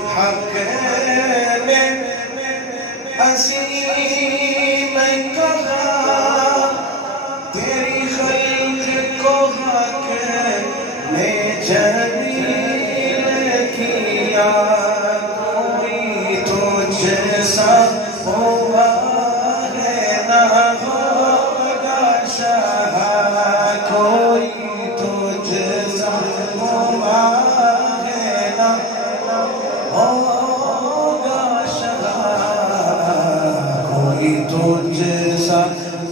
حق نے عظیم کہا تیری خلق کو حق نے جلیل کیا کوئی تو جیسا ہوا ہے نہ ہوگا شاہ کوئی تو جیسا ہوا ہے نہ ہوگا شاہ کوئی تو جیسا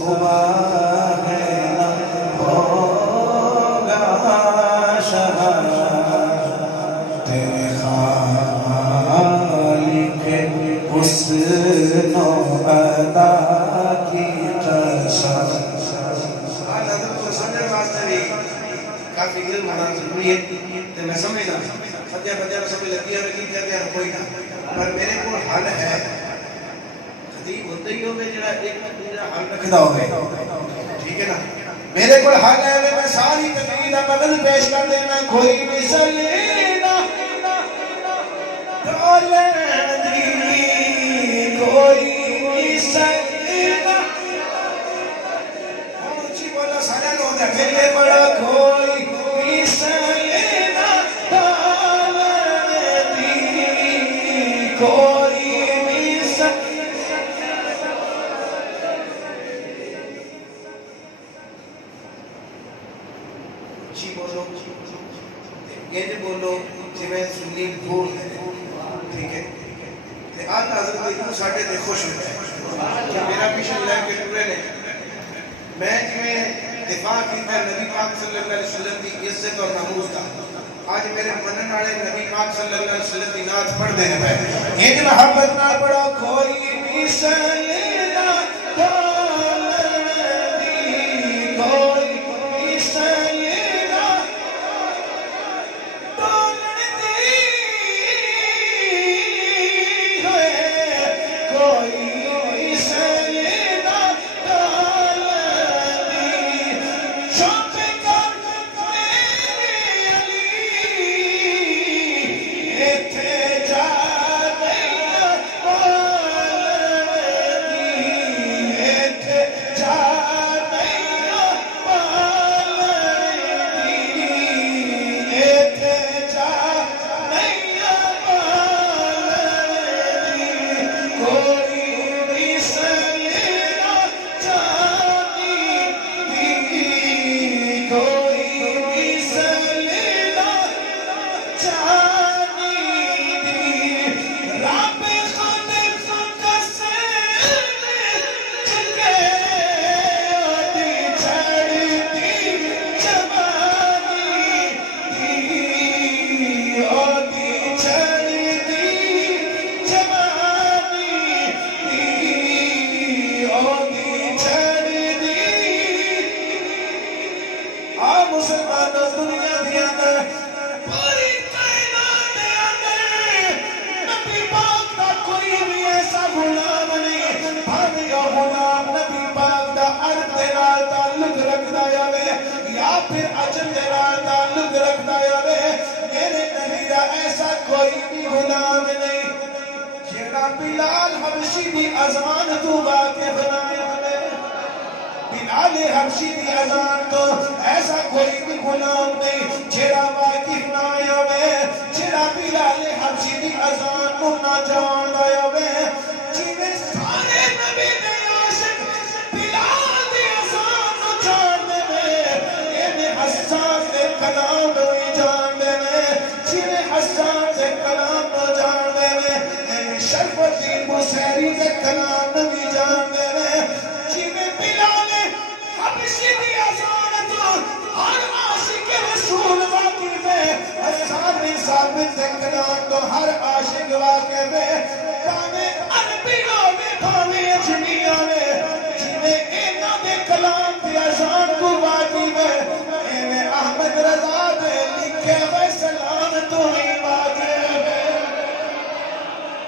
ہوا ہے نہ ہوگا شاہ تیرے خالق حسن و ادا کی قسم. کافی علم ہونا ضروری ہے تو میں سمجھنا فتح فتح سمجھ لگی ہے لیکن کہتے ہیں کوئی نہ پر میرے کو حل ہے خطیب ہوتے ہی ہوئے جڑا ایک دوسرا حل رکھدا ہوئے ٹھیک ہے نا میرے کو حل ہے میں ساری تقریر دا مغل پیش کر دینا کوئی مثل نہ ڈولن دی کوئی مثل نہ اونچی بولا سارے لوگ ہیں میرے بڑا کوئی مثل نہ ڈولن دی کوئی مثل اونچی بولو یہ بولو جی میں سنی بول ہے ٹھیک ہے آج حضرت اتنا ساڑھے دے خوش ہوئے کہ میرا مشن لے کے ٹورے نے میں جی دفاع کی میں نبی پاک صلی اللہ علیہ وسلم کی عزت اور نموز کا آج میرے منن والے نبی پاک صلی اللہ علیہ وسلم کی نعت پڑھ دینے پہ یہ محبت نہ پڑھو کوئی مثل نہ ڈولن دی کوئی مثل نہ ڈولن دی کوئی مثل نہ ڈولن دی چھپ کر میرے علی ایتھے جا نہیں بولن دی ایتھے جا نہیں بولن دی ایتھے جا نہیں بولن دی کوئی مثل نہ جانی دی کوئی مثل نہ جانی دی رب خود قسم کے آدھی چھڑتی جوانی دی آدھی چھڑتی جوانی دی آدھی چھڑتی مسلمانوں دنیا دے اندر پوری کائنات دے اندر نبی پاک دا کوئی بھی ایسا غلام نہیں بھاوے یا غلام نبی پاک دا عرب دے نال تعلق رکھدا جاوے یا پھر عجم دے نال تعلق رکھدا جاوے میرے نبی دا ایسا کوئی بھی غلام نہیں جیڑا بلال حبشی دی اذان تو واقف نہ ہوے بلال حبشی دی اذان تو ایسا کوئی بھی غلام نہیں جڑا واقف نہ ہوئے جڑا بلال حبشی دی اذان کو نہ جاندا ہوئے جویں سارے نبی دے عاشق بلال دی اذان کو جاندے نے ایویں حسان دے کلام نو جاندے نے جویں حسان دے کلام نو جاندے نے ایویں شرف الدین بوسیری دے کلام نو جاندے نے جویں بلال حبشی دی اذان تو ہر عاشق رسول واقف ہے حسان بن ثابت دے کلام تو ہر عاشق واقف ہے پاویں عربی ہوے پاویں اجمی ہوے جویں انہاں دے کلام دی اذان کو واقف ہے ایویں احمد رضا دے لکھے ہوئے سلام تو ہی واقف ہے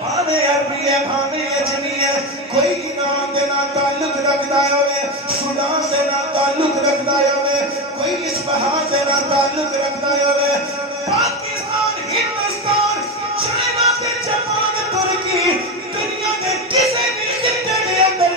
پاویں عربی ہے پاویں اجمی ہے کوئی ایران دے نال تعلق رکھدا ہوے سودان دے نال تعلق رکھدا ہوے کوئی اصفہان دے نال تعلق رکھدا ہوے پاکستان ہندوستان چائنا تے جاپان ترکی دنیا دے کسے بھی خطے دے اندر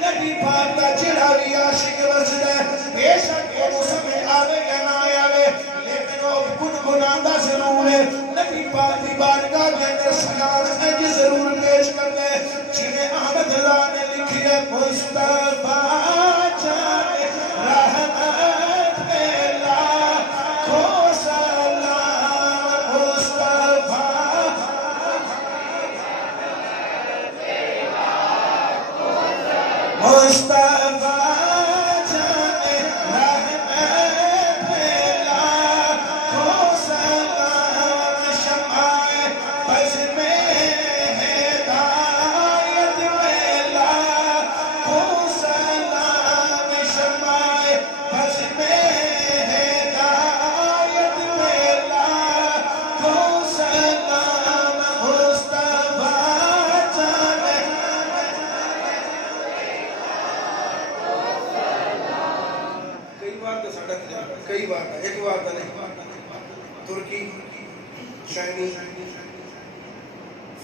نبی پاک دا جڑا بھی عاشق وسدا ہے بے شک وہ سمجھ آوے یا نہ آوے لیکن وہ گنگناتا ضرور ہے نبی پاک دی بارگاہ دے اندر سلام اج ضرور پیش کردا ہے جویں احمد رضا نے لکھی ہے مصطفیٰ جان رحمت پہلا کو سلام مصطفیٰ مصطفیٰ جان رحمت پہلا کو سلام شمائے بز میں ہدایت پہلا کو سلام شمائے بز میں ہدایت پہلا کو سلام مصطفیٰ جان کئی بار ایک بار نہیں ترکی چینی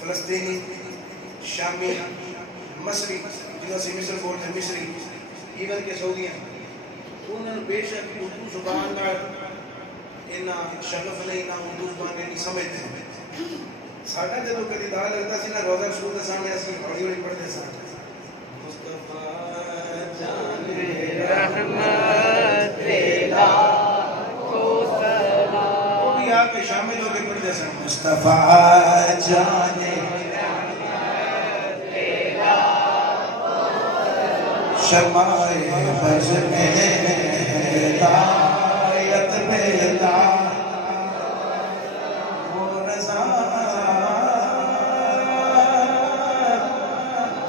فلسطینی شامی مصری جنہوں سے مصر بولتے ہیں مصری ایون کے سعودیاں انہوں نے بے شک اردو زبان کا انہا شغف نہیں نہ اردو زبان نہیں سمجھتے ہیں ساڑھا جدو کدی دا لگتا سی نا روزہ رسول دے سامنے اسی بڑی بڑی پڑھتے سا مصطفیٰ جان رحمت تیلا کو سلام وہ بھی آپ کے شامل ہو کے پڑھتے سا مصطفیٰ جان رحمت تیلا شمائے بز میں ہدایت پہلا وہ رضا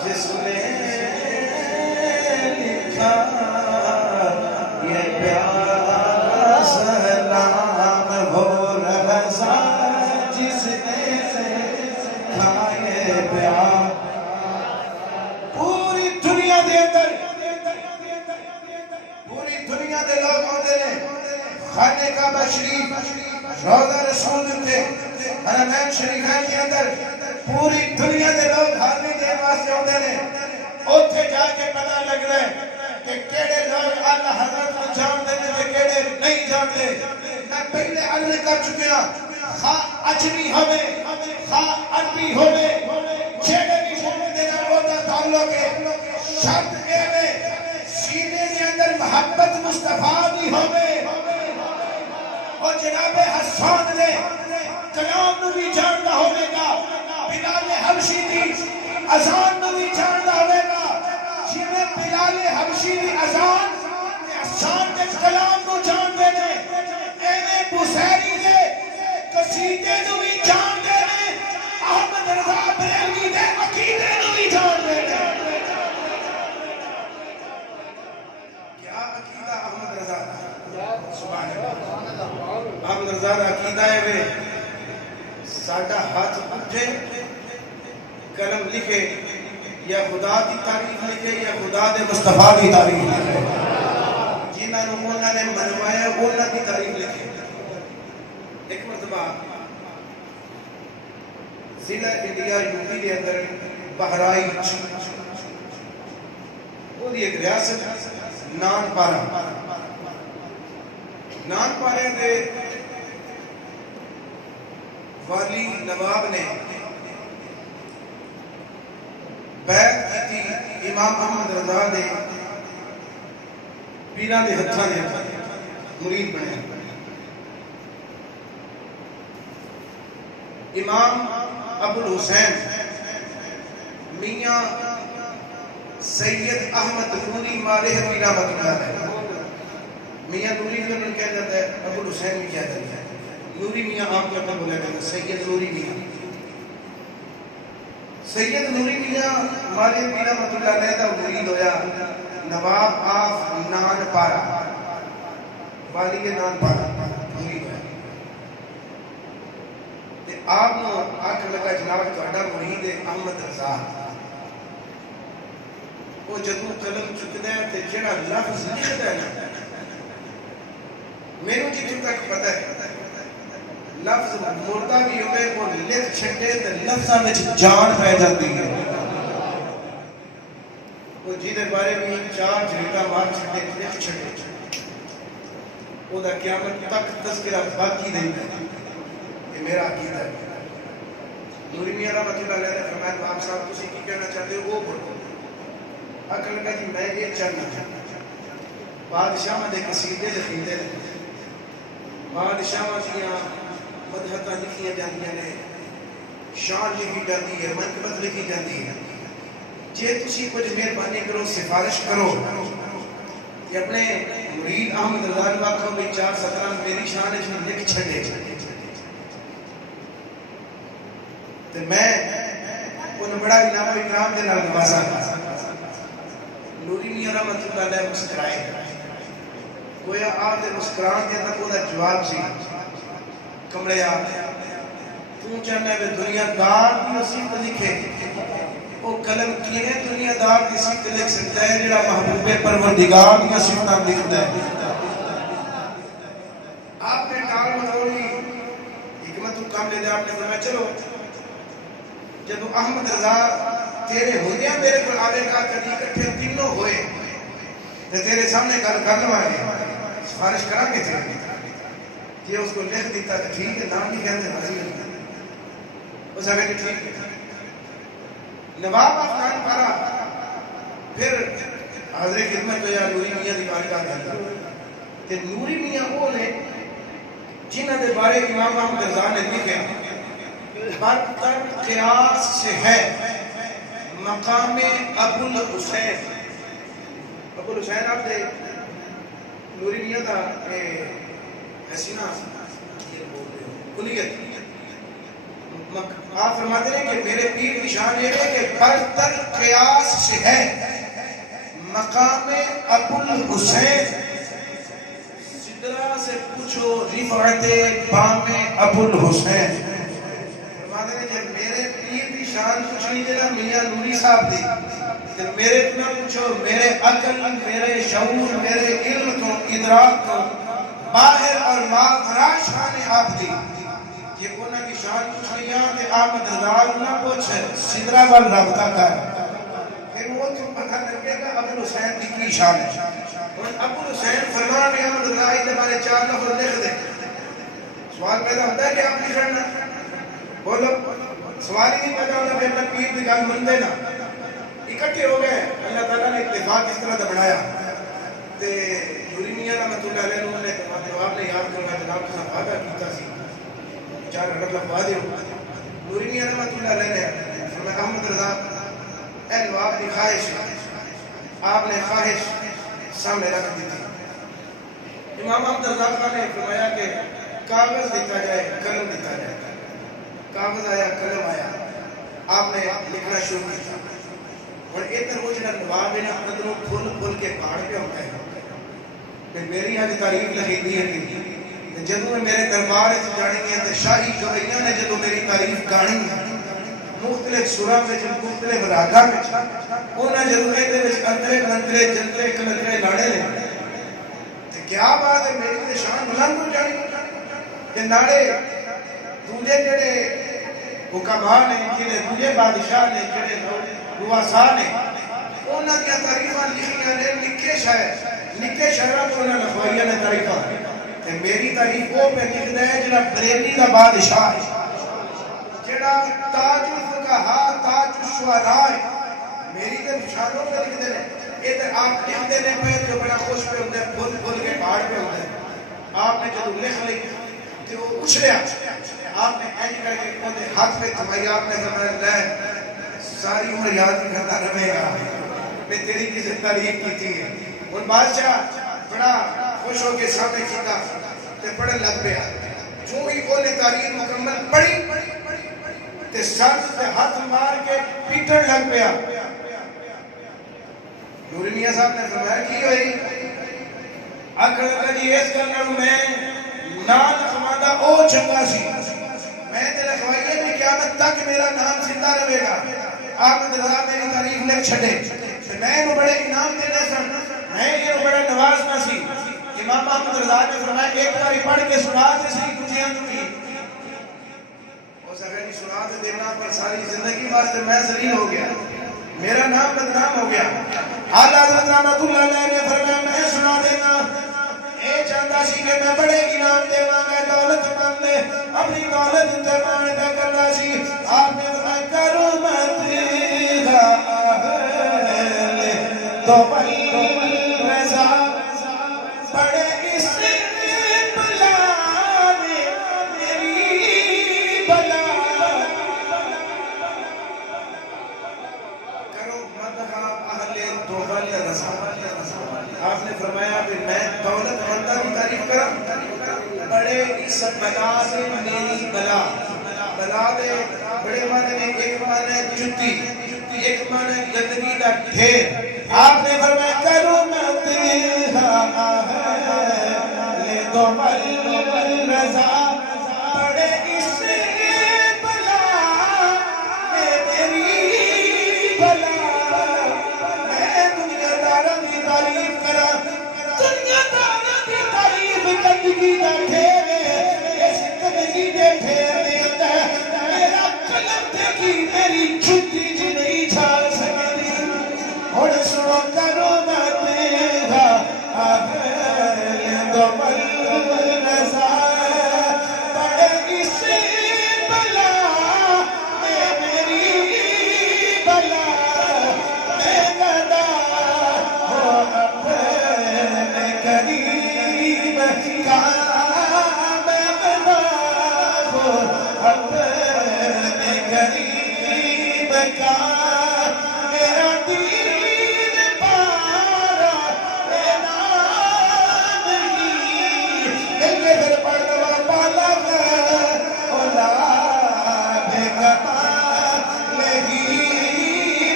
جس نے لکھا یہ پیارا سلام وہ رضا جس نے لکھا یہ پیارا پوری دنیا دے اندر پوری دنیا دے لوگ آتے ہیں خانہ کعبہ شریف روضہ رسول تھے حرمین شریفین کے اندر پوری دنیا دے لوگ حاضری دے واسطے ہوتے ہیں اوتھے جا کے پتہ لگ رہا ہے کہ کیڑے لوگ اللہ حضرت کو جانتے ہیں کہ کیڑے نہیں جانتے میں پہلے عرض کر چکیا خواہ اجمی ہوئے خواہ عربی ہوئے جیڑے بھی ہوئے دینا ہوتا تعلق ہے شرط اے سینے کے اندر محبت مصطفیٰ بھی ہوئے اور جناب حسان نے کلام نو بھی جانتا ہوئے گا بلال حبشی دی اذان نو بھی جانتا ہوئے گا جنہیں بلال حبشی دی اذان حسان کے کلام نو جانتے ہیں ایویں بوسیری دے قصیدے نو بھی جانتے ہیں احمد رضا بریلوی دے عقیدے نو بھی جانتے ہیں کیا عقیدہ احمد رضا سبحان اللہ احمد رضا دا عقیدہ ہے وے ساڑھا ہاتھ اٹھے قلم لکھے یا خدا دی تعریف لکھے یا خدا دے مصطفیٰ دی تعریف لکھے جنہاں انہوں نے منوایا انہوں دی تعریف لکھے ایک مرتبہ ضلع انڈیا یوپی کے اندر بہرائچ وہ دی ایک ریاست نان پارا نان پارے دے والی نواب نے بیعت کی امام احمد رضا دے پیران دے ہتھاں دے مرید بنے. امام ابو الحسین میاں سید احمد نوری مالہ پیرا مطلب ہے. میاں نوری بھی انہوں نے کہا جاتا ہے, ابو الحسین بھی کہا جاتا ہے. نوری میاں آپ کے اپنے بولے گئے سید نوری میاں. سید نوری میاں مالہ پیرا مطلب علیہ دا مرید ہویا نواب آف نان پارا, والی نان پارا مرید ہویا. آپ نے آکھ لگا جناب تہاڈا مرید احمد رضا, وہ جدوں قلم چکدا ہے تے جڑا لفظ لکھدا ہے نا, میرے جتوں تک پتہ ہے لفظ مردہ بھی ہوئے وہ لکھ چھٹے تے لفظاں وچ جان پہ جاتی ہے. وہ جیدے بارے میں چار جھریٹا مار چھٹے لکھ چھٹے, وہ دا قیامت تک تذکرہ باقی نہیں ہے. یہ میرا عقیدہ ہے. نوری میاں رحمۃ اللہ علیہ نے فرمایا آپ صاحب تسی کی کہنا چاہتے ہو وہ بولو. اکل لگا جی میں یہ چاہنا چاہتا بادشاہ دے قصیدے لکھیندے نے, بادشاہ دیاں مدحتاں لکھیاں جاندیاں نے, شان لکھی جاتی ہے, منقبت لکھی جاتی ہے. جے تسی کچھ مہربانی کرو سفارش کرو کہ اپنے مرید احمد رضا نو آکھو بھی 4:17 میری شان ہے لکھ چھڈے تے میں ان بڑا انعام و اکرام دے نال نوازاں. نوری میاں رحمۃ اللہ علیہ مسکرائے, گویا آپ دے مسکران کے اندر وہ جواب سی, کمڑے آپ تو چاہنا ہے دنیا دار کی وسیعت لکھے, وہ قلم کیے دنیا دار کی وسیعت لکھ سکتا ہے جڑا محبوب پروردگار کی وسیعت لکھتا ہے. آپ نے ٹال مٹولی حکمت و کام لے دے, آپ نے فرمایا چلو جب احمد رضا تیرے ہوئے میرے پر آوے گا کدی اکٹھے تینوں ہوئے تے تیرے سامنے گل کر لواں سفارش کریں گے تیرے کہ اس کو لکھ دیتا کہ ٹھیک ہے, نام نہیں کہتے حاضر اس آگے کہ ٹھیک ہے. نواب افغان پارا پھر حاضر خدمت یا نوری میاں دی بارگاہ کرتا کہ نوری میاں وہ نے جنہ دے بارے امام احمد رضا نے لکھا برتر قیاس سے ہے مقام ابو الحسین. ابو الحسین آپ دے نوری میاں دا حسینہ کلیت آپ فرماتے ہیں کہ میرے پیر نشان یہ ہے کہ برتر قیاس سے ہے مقام ابو الحسین. سدرہ سے پوچھو رفعت بام ابو الحسین. فرماتے ہیں کہ میرے پیر کی شان کچھ نہیں دینا میاں نوری صاحب دی, کہ میرے اتنا پوچھو میرے عقل میرے شعور میرے علم کو ادراک کو باہر اور ماورا شان آپ دی. یہ انہاں کی شان کچھ نہیں ہے کہ احمد رضا نہ پوچھے سدرہ وال رابطہ کر, پھر وہ تو پتہ لگے گا ابو الحسین کی شان ہے. ابو الحسین فرمان ہے احمد رضا کے بارے 4 لفظ لکھ دے. سوال پیدا ہوتا ہے کہ آپ لکھنا بولو, سوال ہی نہیں پیدا ہوتا کہ اپنا پیر کی گل مندے نا. اکٹھے ہو گئے, اللہ تعالیٰ نے اتفاق اس طرح دا بنایا تے نوری میاں رحمۃ اللہ علیہ نے جواب نے یاد کرنا جناب کا وعدہ کیتا سی 4 رکعت لگوا دیو. نوری میاں رحمۃ اللہ علیہ نے فرمایا احمد رضا اے نواب کی خواہش, آپ نے خواہش سامنے رکھ دی تھی. امام احمد رضا خان نے فرمایا کہ کاغذ دیتا جائے قلم دیتا جائے. کاغذ آیا قلم آیا, آپ نے لکھنا شروع کیا. اور ادھر وہ جنہاں نواب ہے نا اندروں پھول پھول کے پہاڑ پہ ہوتا ہے کہ میری آج تاریخ لکھی دی ہے جدوں میرے دربار سے جانی ہے تو شاہی گویاں نے جدوں میری تعریف گانی ہے مختلف سراں میں مختلف راگاں میں انہاں جدوں دے وچ اندرے اندرے جندرے کلندرے لاڑے نے تے کیا بات ہے میری تے شان بلند ہو جانی کہ ناڑے دوجے جڑے حکماں نے جڑے دوجے بادشاہ نے جڑے رؤساء نے انہاں دی تعریفاں لکھیاں نے نکے شاعراں تو انہاں لکھوائیاں نے تعریفاں تے میری تعریف وہ پہ لکھدا ہے جڑا بریلی دا بادشاہ ہے، جڑا تاج الفقہاء تاج الشعراء ہے، میری تے شانوں پہ لکھدے نے، ادھر آپ لکھدے نے پہ تو بڑا خوش پہ ہوندے، پھول پھول کے پہاڑ پہ ہوندے، آپ نے جدو لکھ لی تے وہ اچھلیا، آپ نے اینج کر کے اندے ہاتھ پہ تھمائی، آپ نے فرمایا لے ساری عمر یاد کرتا رہے گا میں تیری کسی تعریف کی تھی۔ ان بادشاہ بڑا خوش ہو کے سامنے کھڑا تے پڑھن لگ پیا، جو ہی وہ نے تعریف مکمل پڑھی تے سر تے ہاتھ مار کے پیٹن لگ پیا۔ نوری میاں صاحب نے فرمایا کی ہوئی؟ آخر لگا جی اس گل میں نام کماندا او چنگا سی، میں تے رکھوائیے کہ قیامت تک میرا نام زندہ رہے گا۔ آپ رضا میری تعریف لکھ چھڑے، میں انہوں بڑے انعام دینے سن، میں انہوں بڑا نوازنا سی۔ امام محمد رضا نے فرمایا ایک باری پڑھ کے سنا دے سی کچھیاں چکی، وہ سکھا جی سنا دے دینا پر ساری زندگی واسطے میں ذلیل ہو گیا، میرا نام بدنام ہو گیا۔ اعلیٰ حضرت رحمت اللہ علیہ نے فرمایا میں سنا دینا، اے چاہتا سی کہ میں بڑے انعام دے مانگا دولت مند اپنی دولت انتمان کا کرنا سی۔ آپ نے فرمایا کرو مت تو رضا بڑے اس بلا میں میری بلا، کرو مدح اہل دوغل رضا۔ آپ نے فرمایا کہ میں دولت مندہ کی تعریف کرم بڑے اس بلا میں میری بلا، بلا دے بڑے معنی نے ایک معنی جتی، ایک معنی گندگی کا ڈھیر۔ آپ نے فرمایا کرو مت لے دو رضا بڑے اس بلا میں میری بلا، میں دنیا دارہ دی تعریف کرا، دنیا دارہ دی تعریف گندگی کا ڈھیر ہے، اس گندگی کے ڈھیر دے اندر میرا قلم دیکھی میری چھٹی جی نہیں چھال سکتی۔ اور سنو کرو مت دو رضا بڑے اس بلا میں میری بلا، میں گدا ہو اپنے قریب کا، میں گدا ہو اپنے قریب کا، میرا دین پارا اعلان کی، مل کے پھر پڑھ دو بالغ اولاد کمال ہی،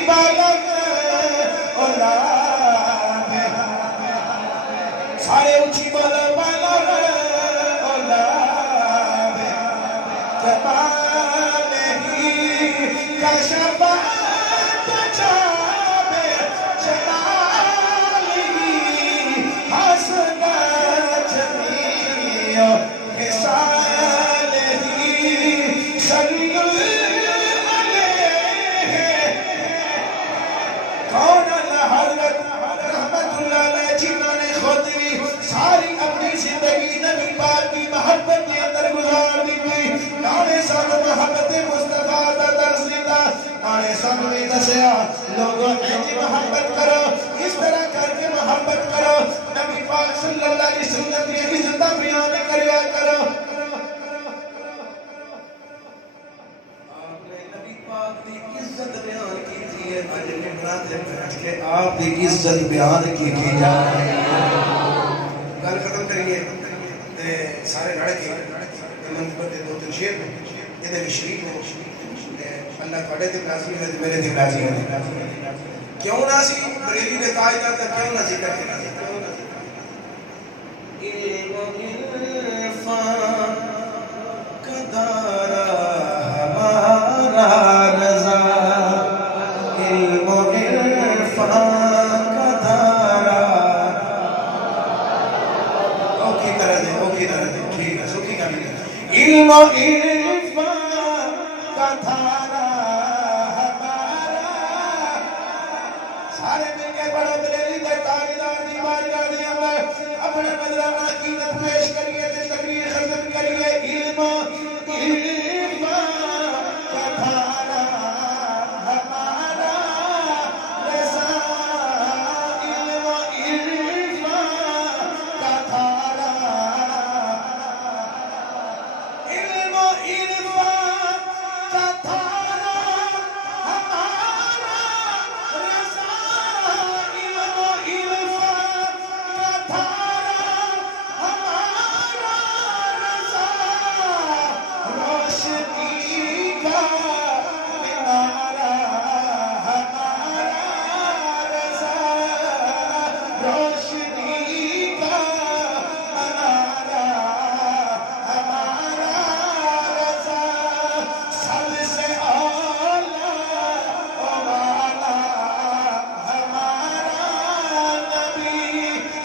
بالغ اولاد سارے اونچی بولو بالغ اولاد کمال ہی، کشفات جابے جلال ہی، حسنات جمیع خصال ہی، صلی علیہ کون اللہ حضرت رحمت اللہ علیہ جنہوں نے خود بھی ساری اپنی زندگی نبی پاک کی محبت کے اندر گزار دی تھی، نانے سب محبت مصطفیٰ دا درس دیتا، نانے سب بھی دسیا لوگوں ایجی محبت کرو، اس طرح کر کے محبت کرو، نبی پاک صلی اللہ علیہ وسلم کی عزتہ بیان کریا کرو۔ آپ نے نبی پاک کی عزت بیان کی تھی، آج ممبران سے بیٹھ کے آپ کی عزت بیان کی تھی جائے۔ گل ختم کریے تے سارے لڑ کے منصبت دے دو تین شیر میں یہ دے شریف ہو، اللہ کھڑے تے نازی ہے میرے تے نازی ہے، کیوں نازی بریلی دے قائدہ کا کیوں نازی کرتے نازی؟ علم و عرفان کا دارا ہمارا رضا، علم و عرفان کا دارا، اوکی طرح دے ٹھیک ہے سوکھی کا بھی دے، علم و عرفان کا دارا ہمارا، سارے مل کے بڑا بریلی دے تاجدار دی بارگاہ دی اندر اپنے مدرانہ عقیدت پیش کریے تے تقریر ختم کریے علم کا دھارا ہمارا رضا علم کا دھارا علم کا دھارا ہمارا رضا علم کا دھارا ہمارا رضا روشنی کا مینارہ ہمارا رضا روشنی کا مینارہ ہمارا رضا سب سے اعلیٰ والا ہمارا نبی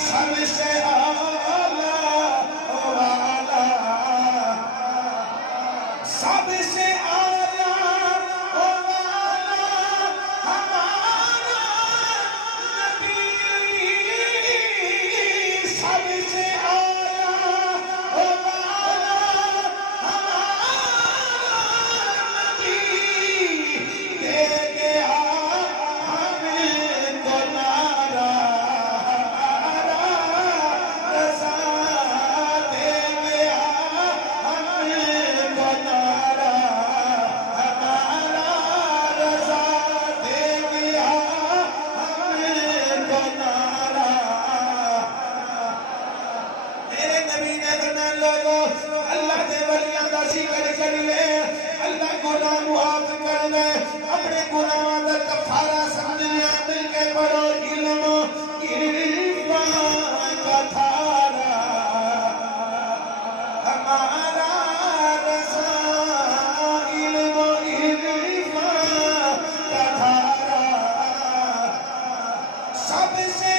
سب سے اعلیٰ والا سب سے اعلیٰ والا ہمارا نبی سب سے اعلیٰ والا ہمارا نبی دے گیا ہمیں کو نعرہ ہمارا رضا دے گیا ہمیں کو نعرہ ہمارا رضا دے گیا ہمیں کو نعرہ میرے نبی نے فرمایا لوگوں اللہ دے ولیاں دا ذکر کریے اللہ گناہ معاف کر دے اپنے گناہاں دا کفارہ سمجھنے مل کے پڑھو علم کا دھارا ہمارا رضا علم کا دھارا سب سے